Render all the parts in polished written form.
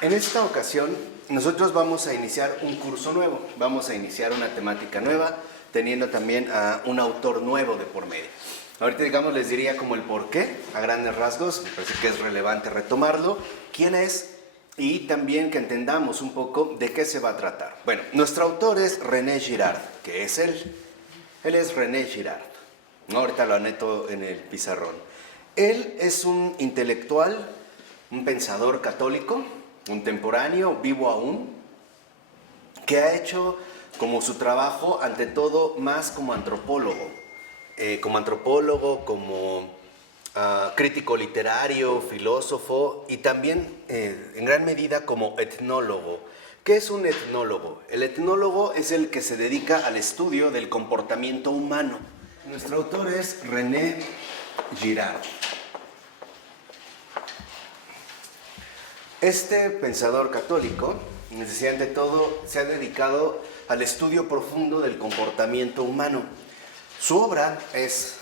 En esta ocasión, nosotros vamos a iniciar un curso nuevo, vamos a iniciar una temática nueva, teniendo también a un autor nuevo de por medio. Ahorita, digamos, les diría como el por qué, a grandes rasgos, me parece que es relevante retomarlo, quién es y también que entendamos un poco de qué se va a tratar. Bueno, nuestro autor es René Girard, que es él. Él es René Girard, ¿no? Ahorita lo anoto en el pizarrón. Él es un intelectual, un pensador católico, contemporáneo, vivo aún, que ha hecho como su trabajo, ante todo, más como antropólogo, como crítico literario, filósofo y también en gran medida como etnólogo. ¿Qué es un etnólogo? El etnólogo es el que se dedica al estudio del comportamiento humano. Nuestro autor es René Girard. Este pensador católico, decía, ante todo, se ha dedicado al estudio profundo del comportamiento humano. Su obra es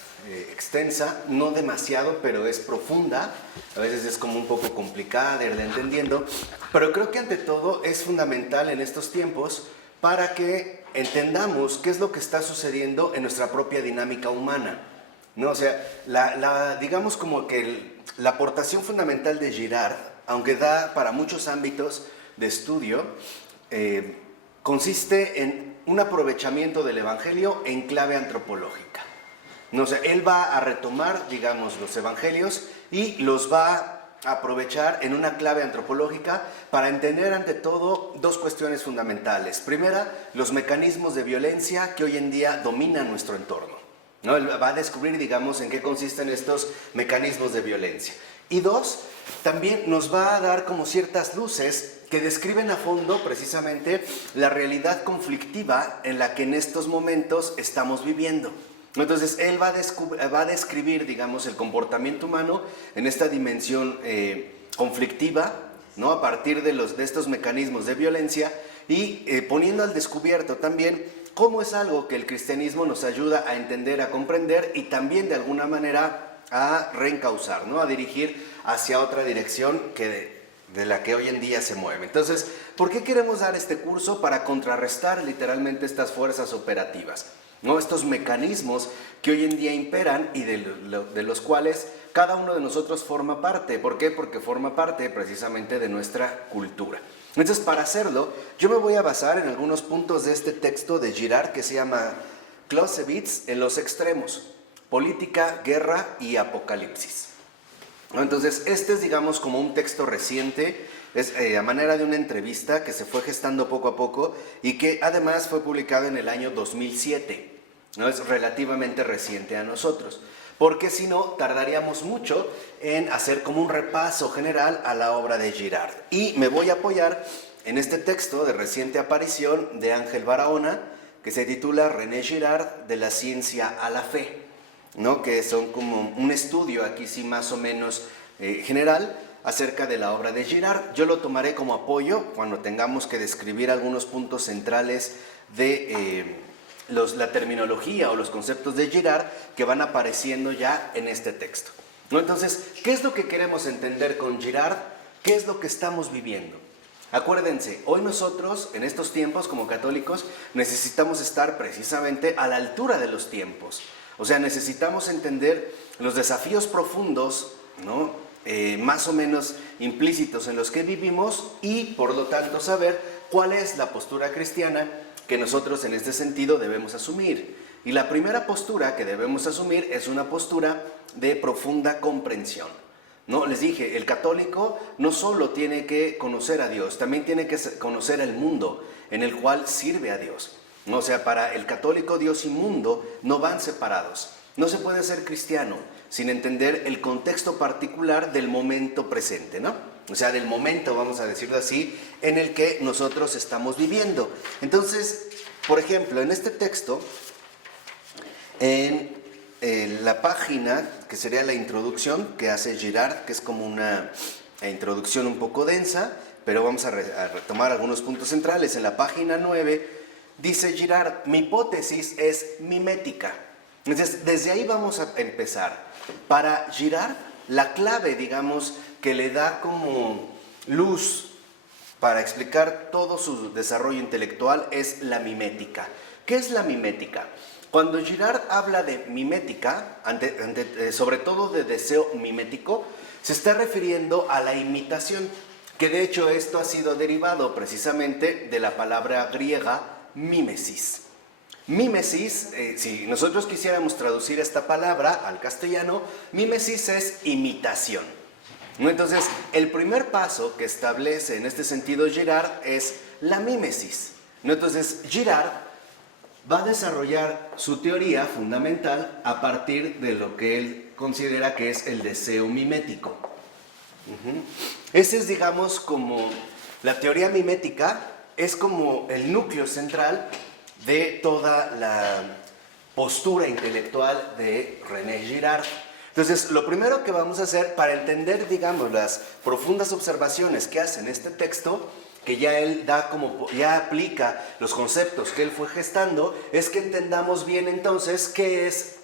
extensa, no demasiado, pero es profunda. A veces es como un poco complicada de irla entendiendo, pero creo que ante todo es fundamental en estos tiempos para que entendamos qué es lo que está sucediendo en nuestra propia dinámica humana, ¿no? O sea, digamos como que la aportación fundamental de Girard, aunque da para muchos ámbitos de estudio, consiste en un aprovechamiento del Evangelio en clave antropológica. No, o sea, él va a retomar, digamos, los evangelios y los va a aprovechar en una clave antropológica para entender ante todo dos cuestiones fundamentales. Primera, los mecanismos de violencia que hoy en día dominan nuestro entorno, ¿no? Él va a descubrir, digamos, en qué consisten estos mecanismos de violencia. Y dos, también nos va a dar como ciertas luces que describen a fondo precisamente la realidad conflictiva en la que en estos momentos estamos viviendo. Entonces, él va a describir, digamos, el comportamiento humano en esta dimensión conflictiva, ¿no? A partir de estos mecanismos de violencia y poniendo al descubierto también cómo es algo que el cristianismo nos ayuda a entender, a comprender y también de alguna manera a reencauzar, ¿no? A dirigir hacia otra dirección de la que hoy en día se mueve. Entonces, ¿por qué queremos dar este curso? Para contrarrestar literalmente estas fuerzas operativas, ¿no? Estos mecanismos que hoy en día imperan y de los cuales cada uno de nosotros forma parte. ¿Por qué? Porque forma parte precisamente de nuestra cultura. Entonces, para hacerlo, yo me voy a basar en algunos puntos de este texto de Girard que se llama Clausewitz en los extremos: política, guerra y apocalipsis. Entonces, este es, digamos, como un texto reciente, es a manera de una entrevista que se fue gestando poco a poco y que además fue publicado en el año 2007, ¿no? Es relativamente reciente a nosotros, porque si no, tardaríamos mucho en hacer como un repaso general a la obra de Girard. Y me voy a apoyar en este texto de reciente aparición de Ángel Barahona, que se titula René Girard, de la ciencia a la fe, ¿no? Que son como un estudio aquí sí más o menos general acerca de la obra de Girard. Yo lo tomaré como apoyo cuando tengamos que describir algunos puntos centrales de la terminología o los conceptos de Girard que van apareciendo ya en este texto, ¿no? Entonces, ¿qué es lo que queremos entender con Girard? ¿Qué es lo que estamos viviendo? Acuérdense, hoy nosotros, en estos tiempos como católicos, necesitamos estar precisamente a la altura de los tiempos. O sea, necesitamos entender los desafíos profundos, ¿no? Más o menos implícitos en los que vivimos y, por lo tanto, saber cuál es la postura cristiana que nosotros en este sentido debemos asumir. Y la primera postura que debemos asumir es una postura de profunda comprensión, ¿no? Les dije, el católico no solo tiene que conocer a Dios, también tiene que conocer el mundo en el cual sirve a Dios. O sea, para el católico, Dios y mundo no van separados. No se puede ser cristiano sin entender el contexto particular del momento presente, ¿no? O sea, del momento, vamos a decirlo así, en el que nosotros estamos viviendo. Entonces, por ejemplo, en este texto, en la página, que sería la introducción que hace Girard, que es como una introducción un poco densa, pero vamos a retomar algunos puntos centrales. En la página 9, dice Girard, mi hipótesis es mimética. Entonces, desde ahí vamos a empezar. Para Girard, la clave, digamos, que le da como luz para explicar todo su desarrollo intelectual es la mimética. ¿Qué es la mimética? Cuando Girard habla de mimética, sobre todo de deseo mimético, se está refiriendo a la imitación, que de hecho esto ha sido derivado precisamente de la palabra griega mímesis. Mímesis, si nosotros quisiéramos traducir esta palabra al castellano, mímesis es imitación, ¿no? Entonces, el primer paso que establece en este sentido Girard es la mímesis, ¿no? Entonces, Girard va a desarrollar su teoría fundamental a partir de lo que él considera que es el deseo mimético. Ese es, digamos, como la teoría mimética, es como el núcleo central de toda la postura intelectual de René Girard. Entonces, lo primero que vamos a hacer para entender, digamos, las profundas observaciones que hace en este texto, que ya él ya aplica los conceptos que él fue gestando, es que entendamos bien entonces qué es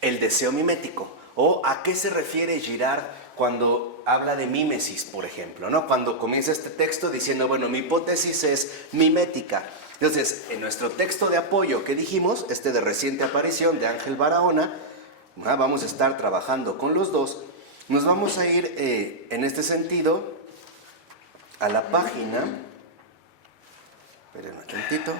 el deseo mimético o a qué se refiere Girard cuando habla de mímesis, por ejemplo, ¿no? Cuando comienza este texto diciendo, bueno, mi hipótesis es mimética. Entonces, en nuestro texto de apoyo que dijimos, este de reciente aparición de Ángel Barahona, vamos a estar trabajando con los dos, nos vamos a ir en este sentido a la página, esperen un tantito,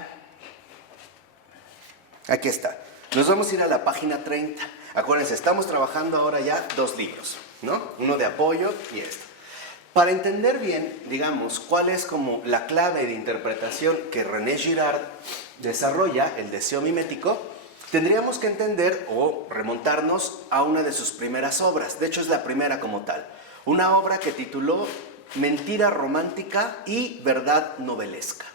aquí está, nos vamos a ir a la página 30, acuérdense, estamos trabajando ahora ya 2 libros, ¿no? Uno de apoyo y este. Para entender bien, digamos, cuál es como la clave de interpretación que René Girard desarrolla, el deseo mimético, tendríamos que entender o remontarnos a una de sus primeras obras, de hecho es la primera como tal, una obra que tituló Mentira romántica y verdad novelesca.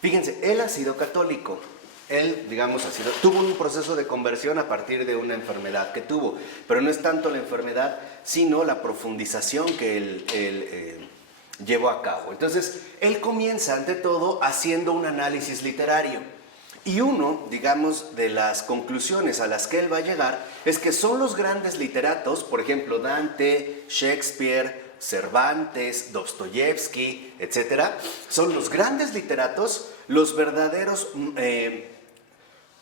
Fíjense, él ha sido católico, él, digamos, tuvo un proceso de conversión a partir de una enfermedad que tuvo, pero no es tanto la enfermedad, sino la profundización que él llevó a cabo. Entonces, él comienza ante todo haciendo un análisis literario. Y uno, digamos, de las conclusiones a las que él va a llegar es que son los grandes literatos, por ejemplo, Dante, Shakespeare, Cervantes, Dostoyevsky, etcétera, son los grandes literatos, los verdaderos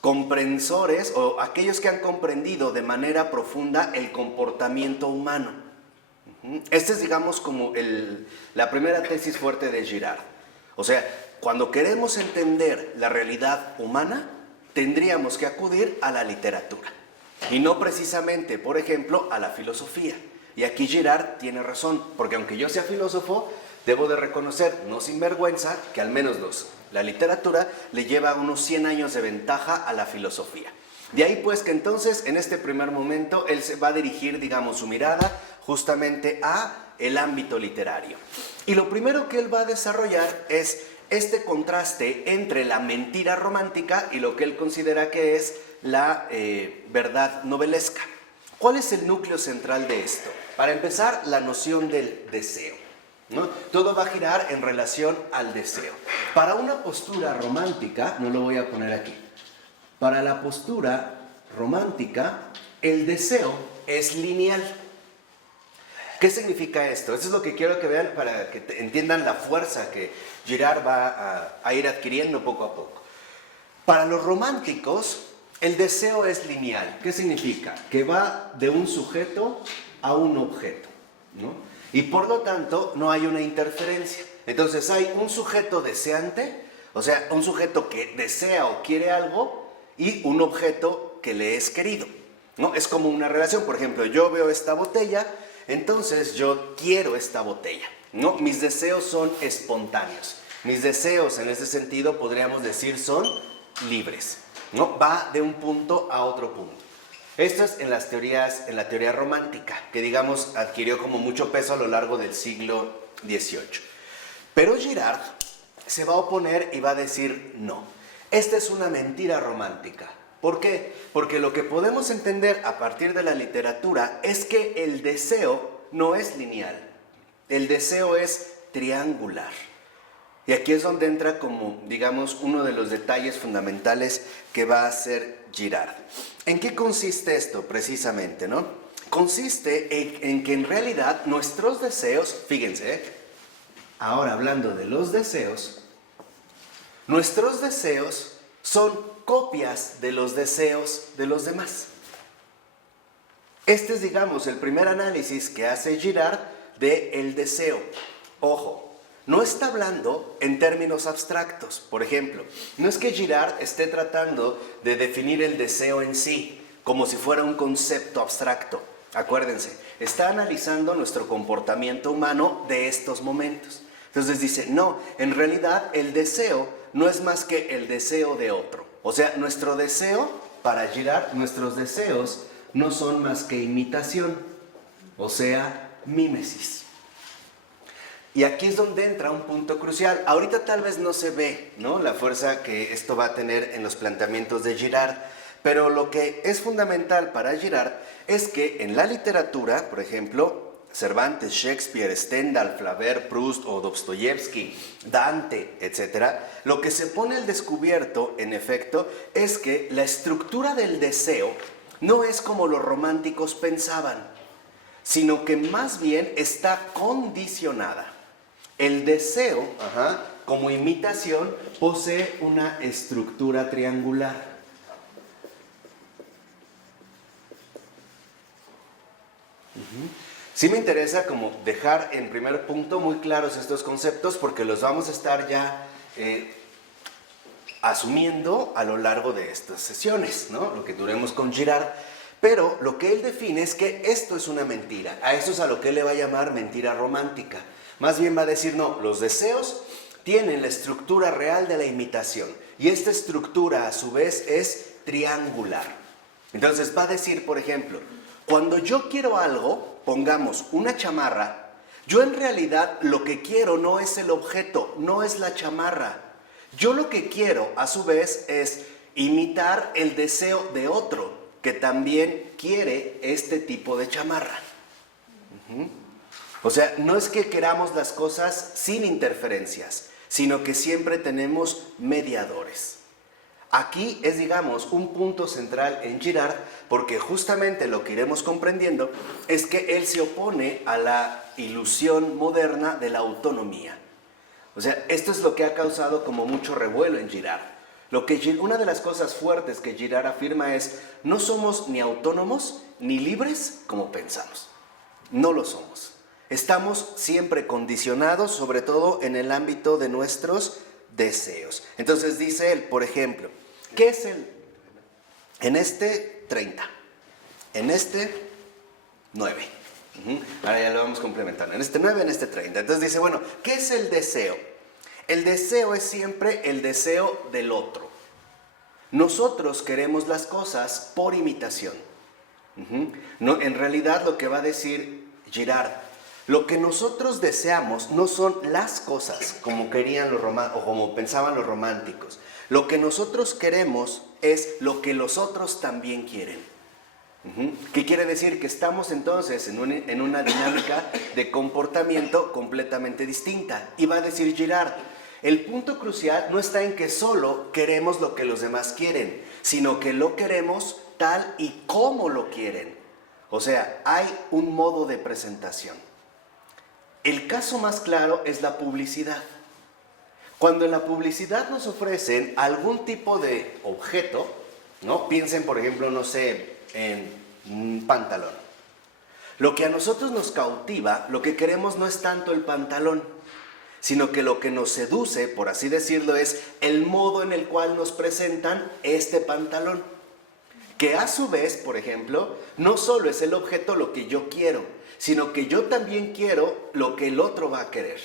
comprensores o aquellos que han comprendido de manera profunda el comportamiento humano. Esta es, digamos, como la primera tesis fuerte de Girard. O sea, cuando queremos entender la realidad humana, tendríamos que acudir a la literatura y no precisamente, por ejemplo, a la filosofía. Y aquí Girard tiene razón, porque aunque yo sea filósofo, debo de reconocer, no sin vergüenza, que al menos la literatura le lleva unos 100 años de ventaja a la filosofía. De ahí pues que entonces, en este primer momento, él se va a dirigir, digamos, su mirada justamente a el ámbito literario. Y lo primero que él va a desarrollar es este contraste entre la mentira romántica y lo que él considera que es la verdad novelesca. ¿Cuál es el núcleo central de esto? Para empezar, la noción del deseo, ¿no? Todo va a girar en relación al deseo. Para una postura romántica, no lo voy a poner aquí, para la postura romántica, el deseo es lineal. ¿Qué significa esto? Eso es lo que quiero que vean para que entiendan la fuerza que Girard va a ir adquiriendo poco a poco. Para los románticos, el deseo es lineal. ¿Qué significa? Que va de un sujeto a un objeto, ¿no? Y por lo tanto no hay una interferencia. Entonces hay un sujeto deseante, o sea, un sujeto que desea o quiere algo, y un objeto que le es querido, ¿no? Es como una relación. Por ejemplo, yo veo esta botella, entonces yo quiero esta botella, ¿no? Mis deseos son espontáneos. Mis deseos en ese sentido podríamos decir son libres, ¿no? Va de un punto a otro punto. Esto es en la teoría romántica, que digamos adquirió como mucho peso a lo largo del siglo XVIII. Pero Girard se va a oponer y va a decir no. Esta es una mentira romántica. ¿Por qué? Porque lo que podemos entender a partir de la literatura es que el deseo no es lineal. El deseo es triangular. Y aquí es donde entra como, digamos, uno de los detalles fundamentales que va a hacer Girard. ¿En qué consiste esto precisamente, no? Consiste en que en realidad nuestros deseos, fíjense, Ahora, hablando de los deseos, nuestros deseos son copias de los deseos de los demás. Este es, digamos, el primer análisis que hace Girard del deseo. Ojo, no está hablando en términos abstractos. Por ejemplo, no es que Girard esté tratando de definir el deseo en sí, como si fuera un concepto abstracto. Acuérdense, está analizando nuestro comportamiento humano de estos momentos. Entonces dice, no, en realidad el deseo no es más que el deseo de otro. O sea, nuestro deseo, para Girard, nuestros deseos no son más que imitación, o sea, mímesis. Y aquí es donde entra un punto crucial. Ahorita tal vez no se ve, ¿no?, la fuerza que esto va a tener en los planteamientos de Girard, pero lo que es fundamental para Girard es que en la literatura, por ejemplo, Cervantes, Shakespeare, Stendhal, Flaubert, Proust o Dostoyevsky, Dante, etc., lo que se pone al descubierto, en efecto, es que la estructura del deseo no es como los románticos pensaban, sino que más bien está condicionada. El deseo, como imitación, posee una estructura triangular. Sí me interesa como dejar en primer punto muy claros estos conceptos porque los vamos a estar ya asumiendo a lo largo de estas sesiones, ¿no?, lo que duremos con Girard. Pero lo que él define es que esto es una mentira. A eso es a lo que él le va a llamar mentira romántica. Más bien va a decir, no, los deseos tienen la estructura real de la imitación. Y esta estructura, a su vez, es triangular. Entonces va a decir, por ejemplo, cuando yo quiero algo, pongamos una chamarra, yo en realidad lo que quiero no es el objeto, no es la chamarra. Yo lo que quiero, a su vez, es imitar el deseo de otro, que también quiere este tipo de chamarra. O sea, no es que queramos las cosas sin interferencias, sino que siempre tenemos mediadores. Aquí es, digamos, un punto central en Girard, porque justamente lo que iremos comprendiendo es que él se opone a la ilusión moderna de la autonomía. O sea, esto es lo que ha causado como mucho revuelo en Girard. Una de las cosas fuertes que Girard afirma es, no somos ni autónomos ni libres como pensamos. No lo somos. Estamos siempre condicionados, sobre todo en el ámbito de nuestros deseos. Entonces dice él, por ejemplo, ¿qué es el? En este 30, en este 9. Ahora ya lo vamos complementando. En este 9, en este 30. Entonces dice, bueno, ¿qué es el deseo? El deseo es siempre el deseo del otro. Nosotros queremos las cosas por imitación. No, en realidad lo que va a decir Girard, lo que nosotros deseamos no son las cosas como querían los románticos o como pensaban los románticos. Lo que nosotros queremos es lo que los otros también quieren. ¿Qué quiere decir? Que estamos entonces en una dinámica de comportamiento completamente distinta. Y va a decir Girard, el punto crucial no está en que solo queremos lo que los demás quieren, sino que lo queremos tal y como lo quieren. O sea, hay un modo de presentación. El caso más claro es la publicidad. Cuando en la publicidad nos ofrecen algún tipo de objeto, ¿no? Piensen, por ejemplo, no sé, en un pantalón. Lo que a nosotros nos cautiva, lo que queremos no es tanto el pantalón, sino que lo que nos seduce, por así decirlo, es el modo en el cual nos presentan este pantalón. Que a su vez, por ejemplo, no solo es el objeto lo que yo quiero, sino que yo también quiero lo que el otro va a querer.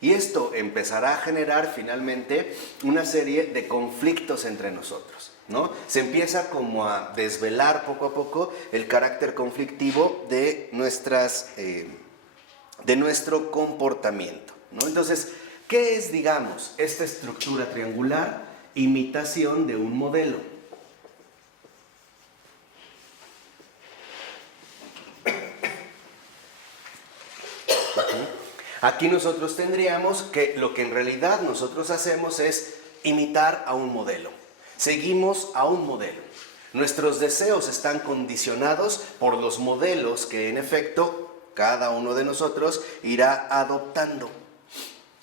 Y esto empezará a generar finalmente una serie de conflictos entre nosotros, ¿no? Se empieza como a desvelar poco a poco el carácter conflictivo de nuestro comportamiento, ¿no? Entonces, ¿qué es, digamos, esta estructura triangular? Imitación de un modelo. Aquí nosotros tendríamos que lo que en realidad nosotros hacemos es imitar a un modelo. Seguimos a un modelo. Nuestros deseos están condicionados por los modelos que en efecto cada uno de nosotros irá adoptando.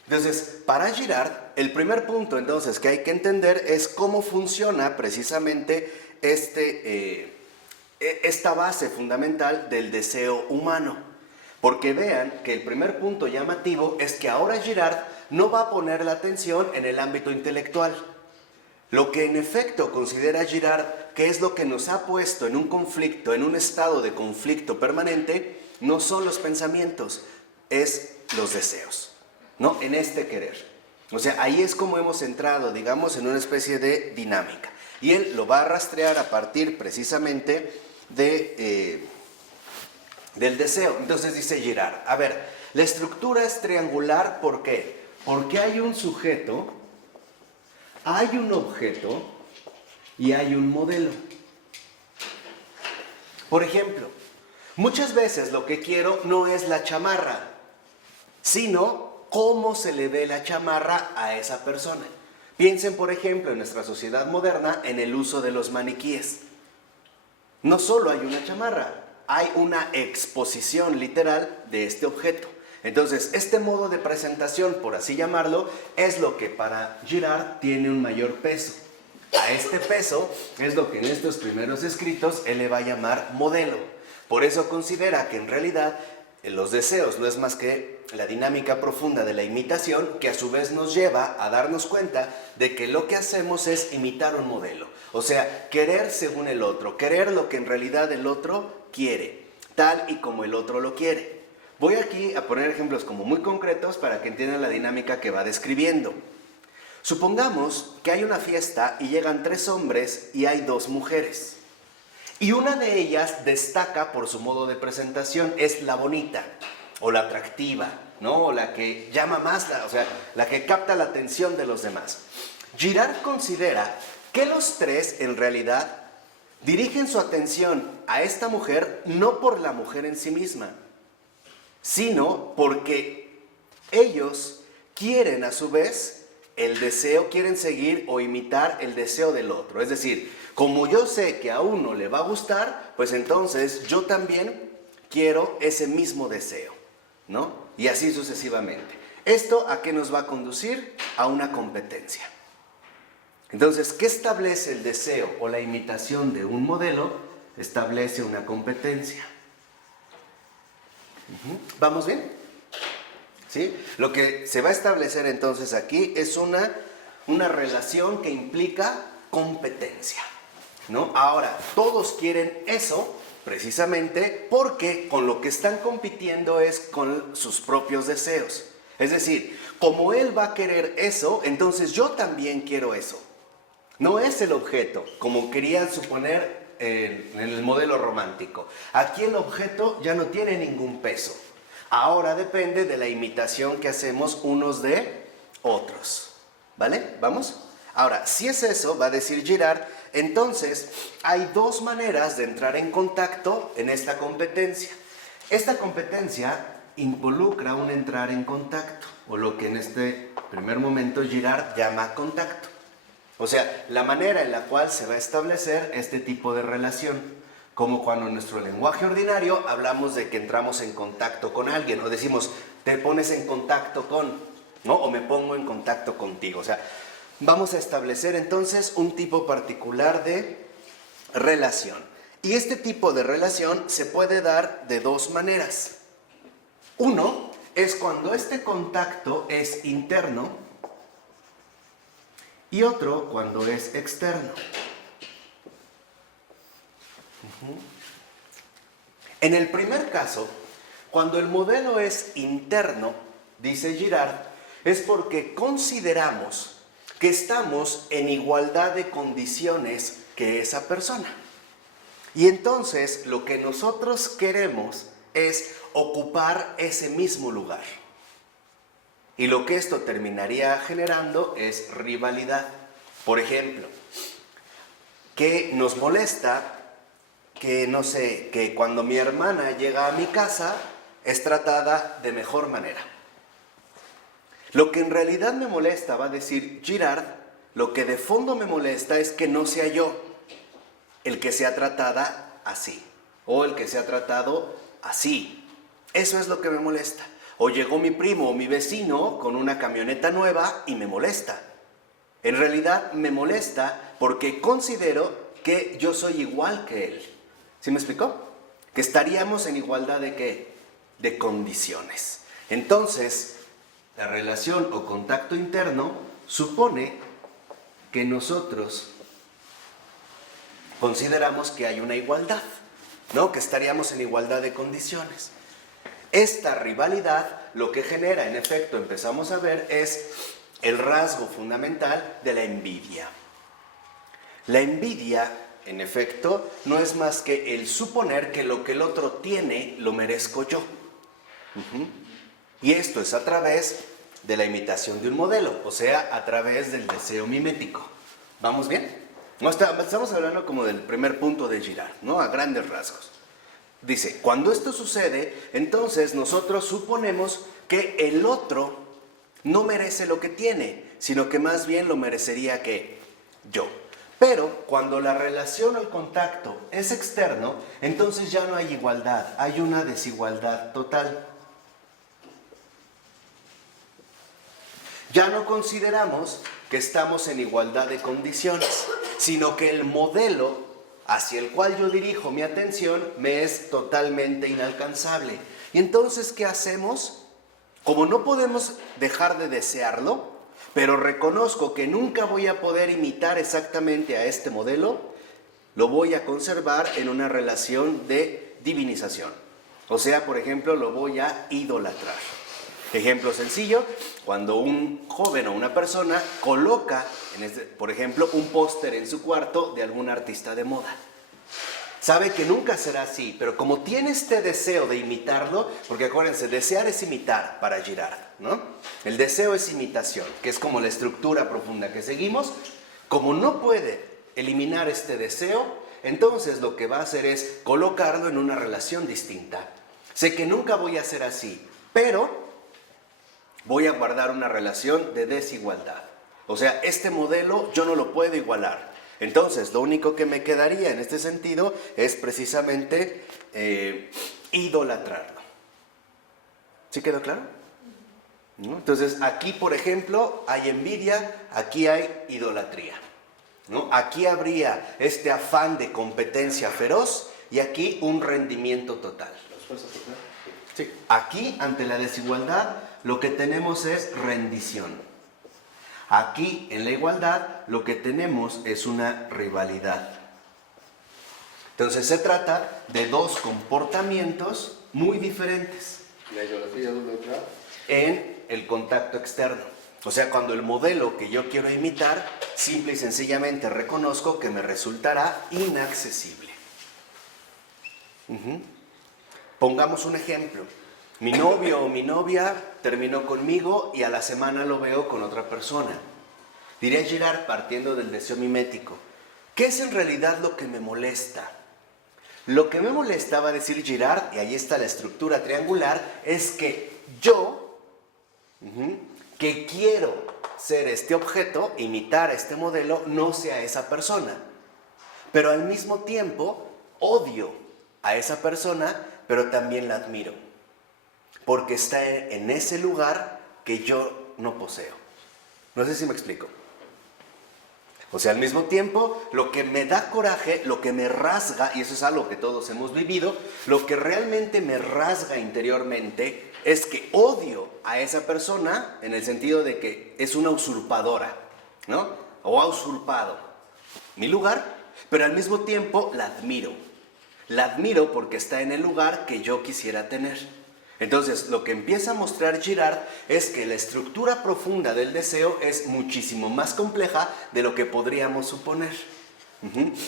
Entonces, para Girard, el primer punto entonces que hay que entender es cómo funciona precisamente esta base fundamental del deseo humano. Porque vean que el primer punto llamativo es que ahora Girard no va a poner la atención en el ámbito intelectual. Lo que en efecto considera Girard que es lo que nos ha puesto en un conflicto, en un estado de conflicto permanente, no son los pensamientos, es los deseos, ¿no? En este querer. O sea, ahí es como hemos entrado, digamos, en una especie de dinámica. Y él lo va a rastrear a partir precisamente del deseo. Entonces dice Girard, a ver, la estructura es triangular, ¿por qué? Porque hay un sujeto, hay un objeto y hay un modelo. Por ejemplo, muchas veces lo que quiero no es la chamarra, sino cómo se le ve la chamarra a esa persona. Piensen, por ejemplo, en nuestra sociedad moderna en el uso de los maniquíes. No solo hay una chamarra, hay una exposición literal de este objeto. Entonces, este modo de presentación, por así llamarlo, es lo que para Girard tiene un mayor peso. A este peso es lo que en estos primeros escritos él le va a llamar modelo. Por eso considera que en realidad los deseos no es más que la dinámica profunda de la imitación, que a su vez nos lleva a darnos cuenta de que lo que hacemos es imitar un modelo. O sea, querer según el otro, querer lo que en realidad el otro quiere, tal y como el otro lo quiere. Voy aquí a poner ejemplos como muy concretos para que entiendan la dinámica que va describiendo. Supongamos que hay una fiesta y llegan 3 hombres y hay 2 mujeres. Y una de ellas destaca por su modo de presentación, es la bonita o la atractiva, ¿no? O la que llama más, o sea, la que capta la atención de los demás. Girard considera que los 3 en realidad dirigen su atención a esta mujer no por la mujer en sí misma, sino porque ellos quieren a su vez el deseo, quieren seguir o imitar el deseo del otro. Es decir, como yo sé que a uno le va a gustar, pues entonces yo también quiero ese mismo deseo, ¿no? Y así sucesivamente. ¿Esto a qué nos va a conducir? A una competencia. Entonces, ¿qué establece el deseo o la imitación de un modelo? Establece una competencia. ¿Vamos bien? ¿Sí? Lo que se va a establecer entonces aquí es una relación que implica competencia, ¿no? Ahora, todos quieren eso precisamente porque con lo que están compitiendo es con sus propios deseos. Es decir, como él va a querer eso, entonces yo también quiero eso. No es el objeto, como querían suponer en el modelo romántico. Aquí el objeto ya no tiene ningún peso. Ahora depende de la imitación que hacemos unos de otros. ¿Vale? ¿Vamos? Ahora, si es eso, va a decir Girard, entonces hay 2 maneras de entrar en contacto en esta competencia. Esta competencia involucra un entrar en contacto, o lo que en este primer momento Girard llama contacto. O sea, la manera en la cual se va a establecer este tipo de relación. Como cuando en nuestro lenguaje ordinario hablamos de que entramos en contacto con alguien, o decimos, te pones en contacto con, ¿no? O me pongo en contacto contigo. O sea, vamos a establecer entonces un tipo particular de relación. Y este tipo de relación se puede dar de 2 maneras. Uno es cuando este contacto es interno y otro cuando es externo. En el primer caso, cuando el modelo es interno, dice Girard, es porque consideramos que estamos en igualdad de condiciones que esa persona. Y entonces lo que nosotros queremos es ocupar ese mismo lugar. Y lo que esto terminaría generando es rivalidad. Por ejemplo, que nos molesta que, no sé, que cuando mi hermana llega a mi casa es tratada de mejor manera. Lo que en realidad me molesta, va a decir Girard, lo que de fondo me molesta es que no sea yo el que sea tratada así, o el que sea tratado así. Eso es lo que me molesta. O llegó mi primo o mi vecino con una camioneta nueva y me molesta. En realidad me molesta porque considero que yo soy igual que él. ¿Sí me explicó? Que estaríamos en igualdad de ¿qué? De condiciones. Entonces, la relación o contacto interno supone que nosotros consideramos que hay una igualdad, ¿no? Que estaríamos en igualdad de condiciones. Esta rivalidad lo que genera, en efecto, empezamos a ver, es el rasgo fundamental de la envidia. La envidia, en efecto, no es más que el suponer que lo que el otro tiene lo merezco yo. Y esto es a través de la imitación de un modelo, o sea, a través del deseo mimético. ¿Vamos bien? No, estamos hablando como del primer punto de Girard, ¿no? A grandes rasgos. Dice, cuando esto sucede, entonces nosotros suponemos que el otro no merece lo que tiene, sino que más bien lo merecería que yo. Pero cuando la relación o el contacto es externo, entonces ya no hay igualdad, hay una desigualdad total. Ya no consideramos que estamos en igualdad de condiciones, sino que el modelo hacia el cual yo dirijo mi atención me es totalmente inalcanzable. Y entonces, ¿qué hacemos? Como no podemos dejar de desearlo, pero reconozco que nunca voy a poder imitar exactamente a este modelo, lo voy a conservar en una relación de divinización. O sea, por ejemplo, lo voy a idolatrar. Ejemplo sencillo, cuando un joven o una persona coloca, por ejemplo, un póster en su cuarto de algún artista de moda. Sabe que nunca será así, pero como tiene este deseo de imitarlo, porque acuérdense, desear es imitar para Girard, ¿no? El deseo es imitación, que es como la estructura profunda que seguimos. Como no puede eliminar este deseo, entonces lo que va a hacer es colocarlo en una relación distinta. Sé que nunca voy a ser así, pero voy a guardar una relación de desigualdad. O sea, este modelo yo no lo puedo igualar. Entonces, lo único que me quedaría en este sentido es precisamente idolatrarlo. ¿Sí quedó claro? ¿No? Entonces, aquí, por ejemplo, hay envidia, aquí hay idolatría, ¿no? Aquí habría este afán de competencia feroz y aquí un rendimiento total. Sí. Aquí, ante la desigualdad, lo que tenemos es rendición. Aquí, en la igualdad, lo que tenemos es una rivalidad. Entonces, se trata de dos comportamientos muy diferentes. ¿La idolatría dónde entra? En el contacto externo. O sea, cuando el modelo que yo quiero imitar, simple y sencillamente reconozco que me resultará inaccesible. Pongamos un ejemplo. Mi novio o mi novia terminó conmigo y a la semana lo veo con otra persona. Diría Girard, partiendo del deseo mimético, ¿qué es en realidad lo que me molesta? Lo que me molesta, va a decir Girard, y ahí está la estructura triangular, es que yo, que quiero ser este objeto, imitar este modelo, no sea esa persona. Pero al mismo tiempo, odio a esa persona, pero también la admiro. Porque está en ese lugar que yo no poseo. No sé si me explico. O sea, al mismo tiempo, lo que me da coraje, lo que me rasga, y eso es algo que todos hemos vivido, lo que realmente me rasga interiormente es que odio a esa persona en el sentido de que es una usurpadora, ¿no? O ha usurpado mi lugar, pero al mismo tiempo la admiro. La admiro porque está en el lugar que yo quisiera tener. Entonces, lo que empieza a mostrar Girard es que la estructura profunda del deseo es muchísimo más compleja de lo que podríamos suponer.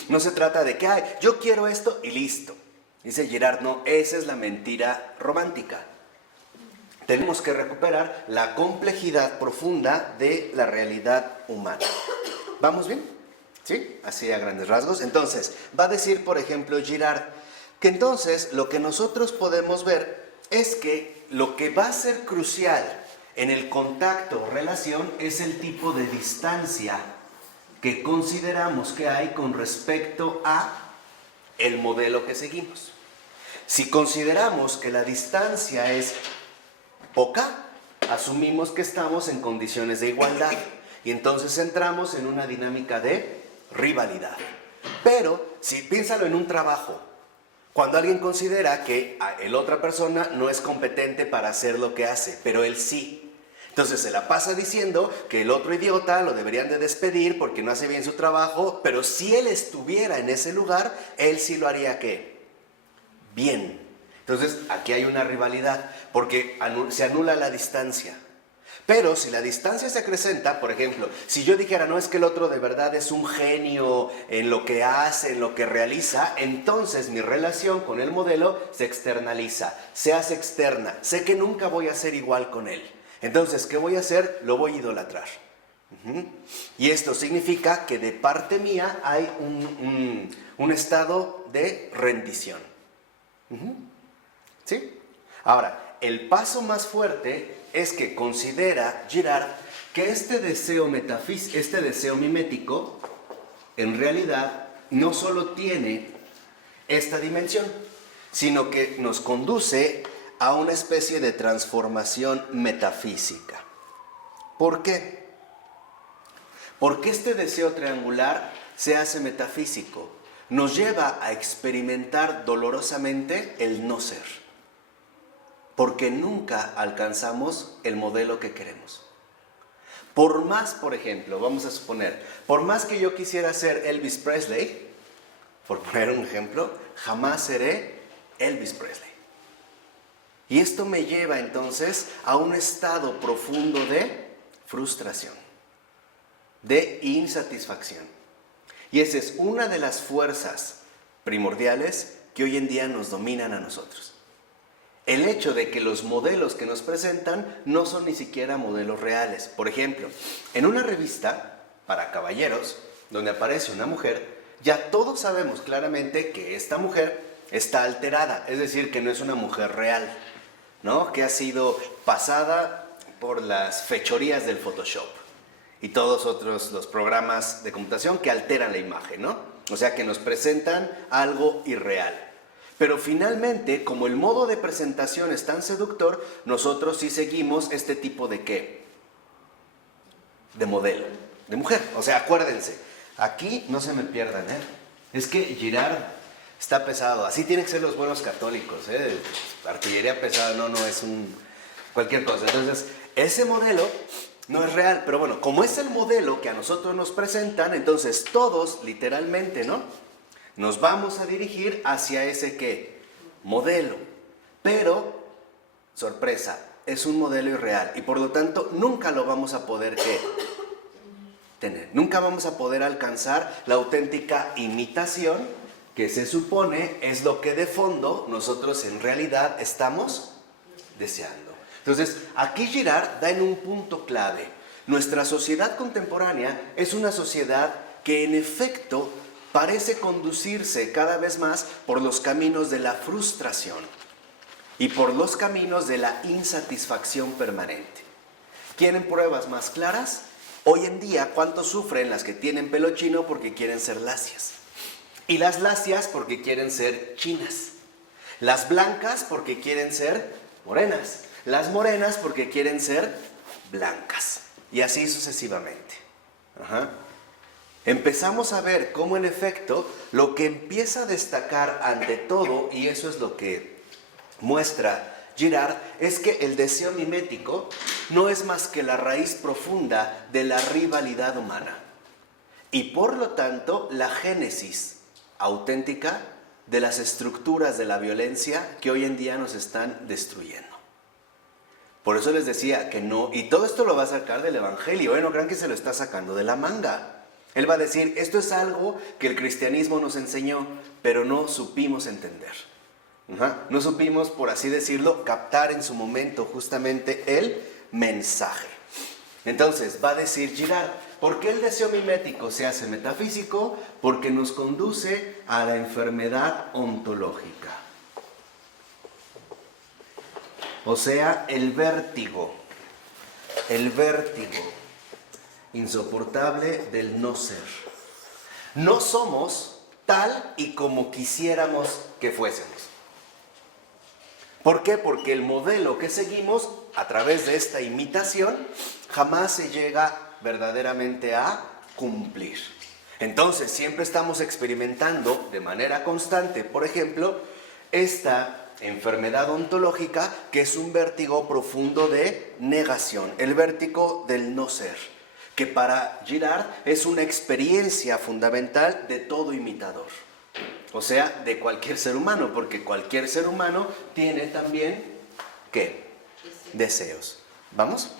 No se trata de que, yo quiero esto y listo. Dice Girard, no, esa es la mentira romántica. Tenemos que recuperar la complejidad profunda de la realidad humana. ¿Vamos bien? ¿Sí? Así a grandes rasgos. Entonces, va a decir, por ejemplo, Girard, que entonces lo que nosotros podemos ver es que lo que va a ser crucial en el contacto o relación es el tipo de distancia que consideramos que hay con respecto a el modelo que seguimos. Si consideramos que la distancia es poca, asumimos que estamos en condiciones de igualdad y entonces entramos en una dinámica de rivalidad. Pero, si piénsalo en un trabajo, cuando alguien considera que la otra persona no es competente para hacer lo que hace, pero él sí. Entonces se la pasa diciendo que el otro idiota lo deberían de despedir porque no hace bien su trabajo, pero si él estuviera en ese lugar, él sí lo haría ¿qué? Bien. Entonces aquí hay una rivalidad porque se anula la distancia. Pero si la distancia se acrecenta, por ejemplo, si yo dijera, no, es que el otro de verdad es un genio en lo que hace, en lo que realiza, entonces mi relación con el modelo se externaliza, se hace externa. Sé que nunca voy a ser igual con él. Entonces, ¿qué voy a hacer? Lo voy a idolatrar. Y esto significa que de parte mía hay un estado de rendición. ¿Sí? Ahora, el paso más fuerte es que considera Girard que este deseo mimético, en realidad, no solo tiene esta dimensión, sino que nos conduce a una especie de transformación metafísica. ¿Por qué? Porque este deseo triangular se hace metafísico, nos lleva a experimentar dolorosamente el no ser, porque nunca alcanzamos el modelo que queremos. Por más, por ejemplo, vamos a suponer, por más que yo quisiera ser Elvis Presley, por poner un ejemplo, jamás seré Elvis Presley. Y esto me lleva entonces a un estado profundo de frustración, de insatisfacción. Y esa es una de las fuerzas primordiales que hoy en día nos dominan a nosotros. El hecho de que los modelos que nos presentan no son ni siquiera modelos reales. Por ejemplo, en una revista para caballeros, donde aparece una mujer, ya todos sabemos claramente que esta mujer está alterada, es decir, que no es una mujer real, ¿no? Que ha sido pasada por las fechorías del Photoshop y todos los programas de computación que alteran la imagen, ¿no? O sea, que nos presentan algo irreal. Pero finalmente, como el modo de presentación es tan seductor, nosotros sí seguimos este tipo de ¿qué? De modelo, de mujer. O sea, acuérdense, aquí no se me pierdan, ¿eh? Es que Girard está pesado, así tienen que ser los buenos católicos, ¿eh? Artillería pesada no es cualquier cosa. Entonces, ese modelo no es real, pero bueno, como es el modelo que a nosotros nos presentan, entonces todos, literalmente, ¿no? Nos vamos a dirigir hacia ese ¿qué? Modelo. Pero, sorpresa, es un modelo irreal y por lo tanto nunca lo vamos a poder ¿qué? Tener. Nunca vamos a poder alcanzar la auténtica imitación que se supone es lo que de fondo nosotros en realidad estamos deseando. Entonces, aquí Girard da en un punto clave. Nuestra sociedad contemporánea es una sociedad que en efecto parece conducirse cada vez más por los caminos de la frustración y por los caminos de la insatisfacción permanente. ¿Quieren pruebas más claras? Hoy en día, ¿cuánto sufren las que tienen pelo chino porque quieren ser lacias? Y las lacias porque quieren ser chinas. Las blancas porque quieren ser morenas. Las morenas porque quieren ser blancas. Y así sucesivamente. Empezamos a ver cómo en efecto lo que empieza a destacar ante todo, y eso es lo que muestra Girard, es que el deseo mimético no es más que la raíz profunda de la rivalidad humana. Y por lo tanto, la génesis auténtica de las estructuras de la violencia que hoy en día nos están destruyendo. Por eso les decía que no, y todo esto lo va a sacar del Evangelio, no crean que se lo está sacando de la manga. Él va a decir, esto es algo que el cristianismo nos enseñó, pero no supimos entender. No supimos, por así decirlo, captar en su momento justamente el mensaje. Entonces, va a decir Girard, ¿por qué el deseo mimético se hace metafísico? Porque nos conduce a la enfermedad ontológica. O sea, el vértigo insoportable del no ser. No somos tal y como quisiéramos que fuésemos. ¿Por qué? Porque el modelo que seguimos a través de esta imitación jamás se llega verdaderamente a cumplir. Entonces, siempre estamos experimentando de manera constante, por ejemplo, esta enfermedad ontológica que es un vértigo profundo de negación, el vértigo del no ser, que para Girard es una experiencia fundamental de todo imitador. O sea, de cualquier ser humano, porque cualquier ser humano tiene también, ¿qué? Deseos. ¿Vamos?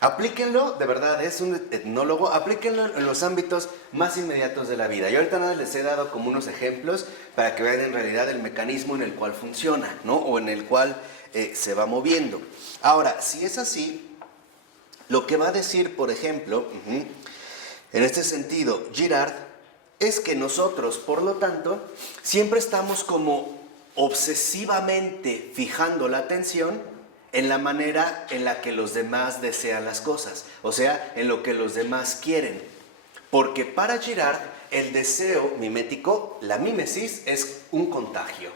Aplíquenlo, de verdad, es un etnólogo, aplíquenlo en los ámbitos más inmediatos de la vida. Yo ahorita nada les he dado como unos ejemplos para que vean en realidad el mecanismo en el cual funciona, ¿no? O en el cual se va moviendo. Ahora, si es así, lo que va a decir, por ejemplo, en este sentido, Girard, es que nosotros, por lo tanto, siempre estamos como obsesivamente fijando la atención en la manera en la que los demás desean las cosas, o sea, en lo que los demás quieren. Porque para Girard, el deseo mimético, la mímesis, es un contagio.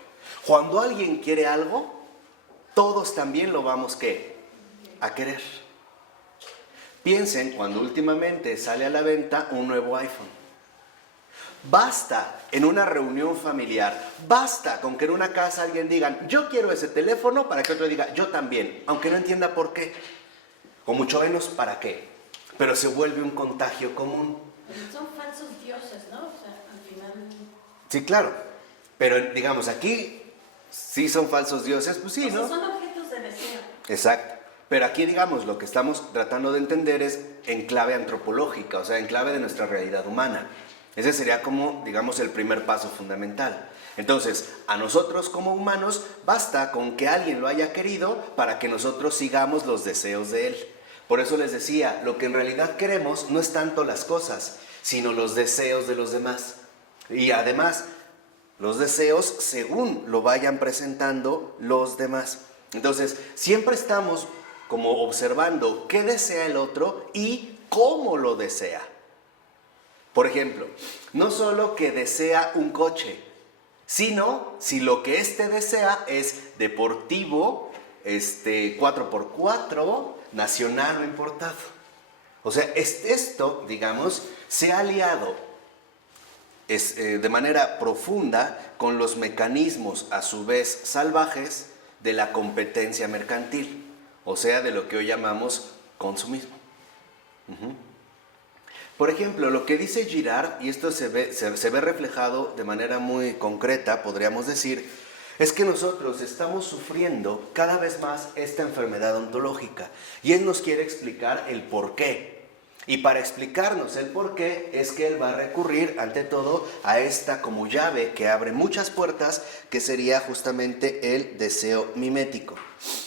Cuando alguien quiere algo, todos también lo vamos, ¿qué? A querer. Piensen cuando últimamente sale a la venta un nuevo iPhone. Basta en una reunión familiar, basta con que en una casa alguien diga, yo quiero ese teléfono, para que otro diga, yo también, aunque no entienda por qué, o mucho menos para qué, pero se vuelve un contagio común. Son falsos dioses, ¿no? O sea, al final... Sí, claro, pero digamos aquí, sí son falsos dioses, pues sí, ¿no? Son objetos de deseo. Exacto. Pero aquí, digamos, lo que estamos tratando de entender es en clave antropológica, o sea, en clave de nuestra realidad humana. Ese sería como, digamos, el primer paso fundamental. Entonces, a nosotros como humanos basta con que alguien lo haya querido para que nosotros sigamos los deseos de él. Por eso les decía, lo que en realidad queremos no es tanto las cosas, sino los deseos de los demás. Y además, los deseos según lo vayan presentando los demás. Entonces, siempre estamos como observando qué desea el otro y cómo lo desea. Por ejemplo, no solo que desea un coche, sino si lo que éste desea es deportivo, 4x4, nacional o importado. O sea, esto, digamos, se ha aliado de manera profunda con los mecanismos, a su vez salvajes, de la competencia mercantil, o sea, de lo que hoy llamamos consumismo. Por ejemplo, lo que dice Girard, y esto se ve reflejado de manera muy concreta, podríamos decir, es que nosotros estamos sufriendo cada vez más esta enfermedad ontológica. Y él nos quiere explicar el por qué. Y para explicarnos el por qué es que él va a recurrir, ante todo, a esta como llave que abre muchas puertas, que sería justamente el deseo mimético.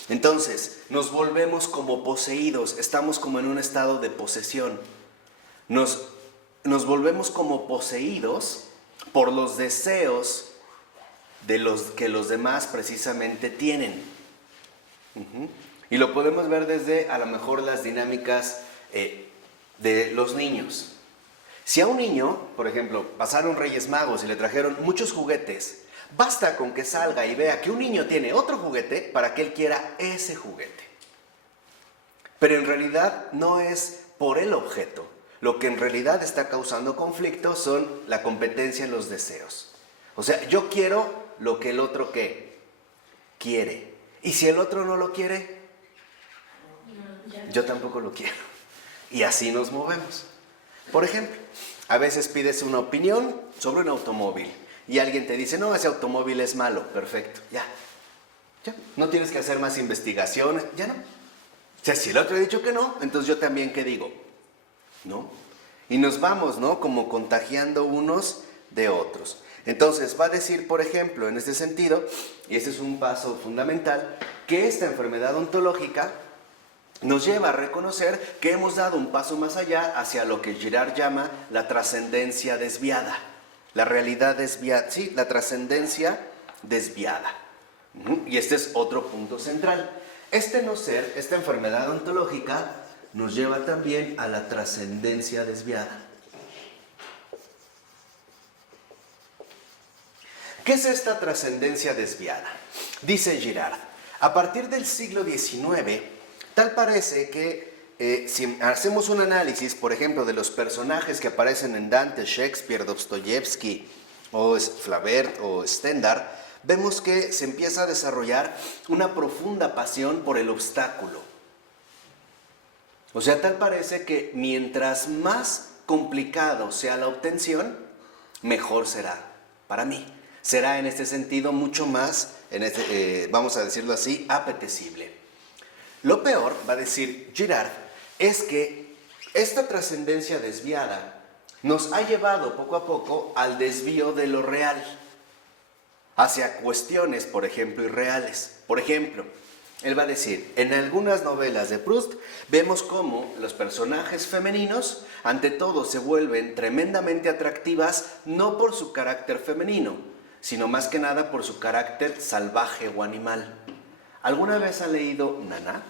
Entonces, nos volvemos como poseídos, estamos como en un estado de posesión. Nos volvemos como poseídos por los deseos de los que los demás precisamente tienen. Y lo podemos ver desde a lo mejor las dinámicas de los niños. Si a un niño, por ejemplo, pasaron Reyes Magos y le trajeron muchos juguetes, basta con que salga y vea que un niño tiene otro juguete para que él quiera ese juguete. Pero en realidad no es por el objeto. Lo que en realidad está causando conflicto son la competencia en los deseos. O sea, yo quiero lo que el otro ¿qué? Quiere. Y si el otro no lo quiere, yo tampoco lo quiero. Y así nos movemos. Por ejemplo, a veces pides una opinión sobre un automóvil y alguien te dice, no, ese automóvil es malo. Perfecto, ya. No tienes que hacer más investigación, ya no. O sea, si el otro ha dicho que no, entonces yo también, ¿qué digo? ¿No? Y nos vamos, ¿no? Como contagiando unos de otros. Entonces va a decir, por ejemplo, en este sentido, y este es un paso fundamental, que esta enfermedad ontológica nos lleva a reconocer que hemos dado un paso más allá hacia lo que Girard llama la trascendencia desviada. La realidad desviada, sí, la trascendencia desviada. Y este es otro punto central. Este no ser, esta enfermedad ontológica, nos lleva también a la trascendencia desviada. ¿Qué es esta trascendencia desviada? Dice Girard, A partir del siglo XIX, tal parece que si hacemos un análisis, por ejemplo, de los personajes que aparecen en Dante, Shakespeare, Dostoyevsky, o Flaubert o Stendhal, vemos que se empieza a desarrollar una profunda pasión por el obstáculo. O sea, tal parece que mientras más complicado sea la obtención, mejor será para mí. Será en este sentido mucho más, vamos a decirlo así, apetecible. Lo peor, va a decir Girard, es que esta trascendencia desviada nos ha llevado poco a poco al desvío de lo real, hacia cuestiones, por ejemplo, irreales. Por ejemplo, él va a decir, en algunas novelas de Proust vemos cómo los personajes femeninos, ante todo, se vuelven tremendamente atractivas, no por su carácter femenino, sino más que nada por su carácter salvaje o animal. ¿Alguna vez ha leído Nana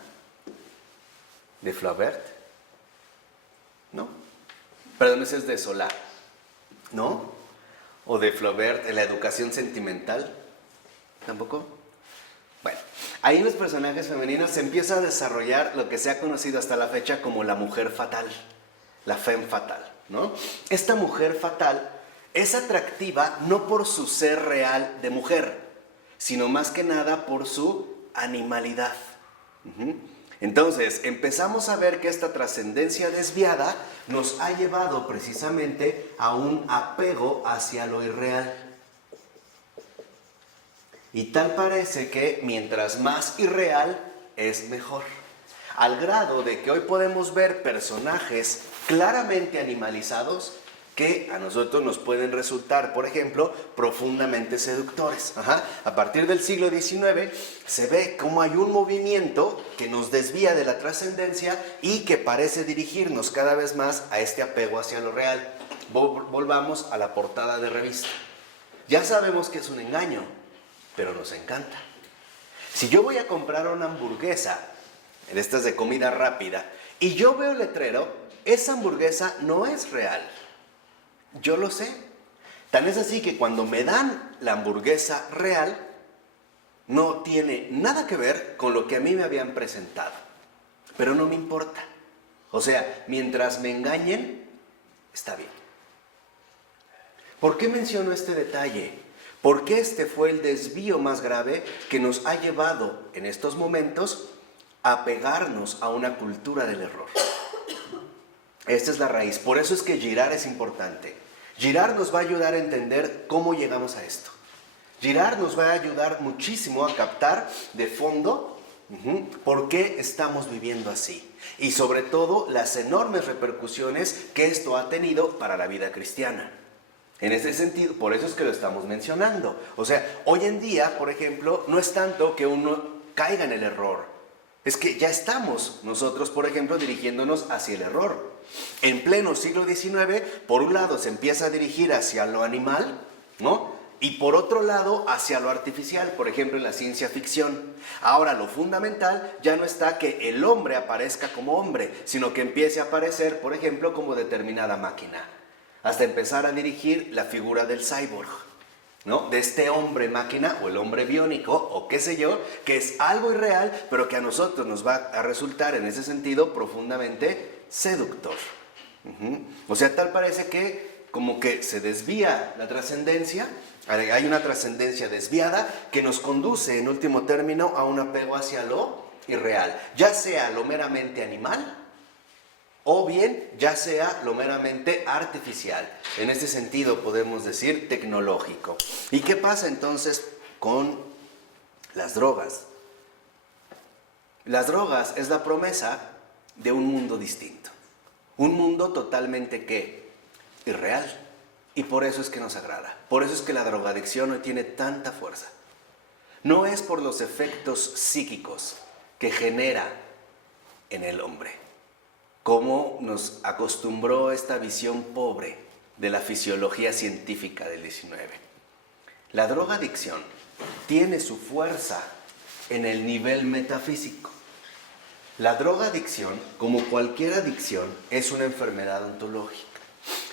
de Flaubert? ¿No? Perdón, ese es de Solá, ¿no? O de Flaubert, en la educación sentimental, ¿tampoco? Bueno, ahí en los personajes femeninos se empieza a desarrollar lo que se ha conocido hasta la fecha como la mujer fatal, la femme fatal, ¿no? Esta mujer fatal es atractiva no por su ser real de mujer, sino más que nada por su animalidad. Entonces, empezamos a ver que esta trascendencia desviada nos ha llevado precisamente a un apego hacia lo irreal. Y tal parece que mientras más irreal es mejor. Al grado de que hoy podemos ver personajes claramente animalizados que a nosotros nos pueden resultar, por ejemplo, profundamente seductores. A partir del siglo XIX se ve cómo hay un movimiento que nos desvía de la trascendencia y que parece dirigirnos cada vez más a este apego hacia lo real. Volvamos a la portada de revista. Ya sabemos que es un engaño, pero nos encanta. Si yo voy a comprar una hamburguesa, en estas de comida rápida, y yo veo el letrero, esa hamburguesa no es real. Yo lo sé. Tan es así que cuando me dan la hamburguesa real, no tiene nada que ver con lo que a mí me habían presentado. Pero no me importa. O sea, mientras me engañen, está bien. ¿Por qué menciono este detalle? Porque este fue el desvío más grave que nos ha llevado en estos momentos a pegarnos a una cultura del error. Esta es la raíz. Por eso es que Girard es importante. Girard nos va a ayudar a entender cómo llegamos a esto. Girard nos va a ayudar muchísimo a captar de fondo por qué estamos viviendo así. Y sobre todo las enormes repercusiones que esto ha tenido para la vida cristiana. En ese sentido, por eso es que lo estamos mencionando. O sea, hoy en día, por ejemplo, no es tanto que uno caiga en el error. Es que ya estamos nosotros, por ejemplo, dirigiéndonos hacia el error. En pleno siglo XIX, por un lado se empieza a dirigir hacia lo animal, ¿no? Y por otro lado hacia lo artificial, por ejemplo en la ciencia ficción. Ahora lo fundamental ya no está que el hombre aparezca como hombre, sino que empiece a aparecer, por ejemplo, como determinada máquina. Hasta empezar a dirigir la figura del cyborg, ¿no? De este hombre máquina o el hombre biónico o qué sé yo, que es algo irreal, pero que a nosotros nos va a resultar en ese sentido profundamente seductor. O sea, tal parece que como que se desvía la trascendencia, hay una trascendencia desviada que nos conduce en último término a un apego hacia lo irreal, ya sea lo meramente animal o bien ya sea lo meramente artificial. En este sentido podemos decir tecnológico. ¿Y qué pasa entonces con las drogas? Las drogas es la promesa de un mundo distinto. Un mundo totalmente ¿qué? Irreal. Y por eso es que nos agrada. Por eso es que la drogadicción hoy tiene tanta fuerza. No es por los efectos psíquicos que genera en el hombre, como nos acostumbró esta visión pobre de la fisiología científica del XIX. La drogadicción tiene su fuerza en el nivel metafísico. La drogadicción, como cualquier adicción, es una enfermedad ontológica.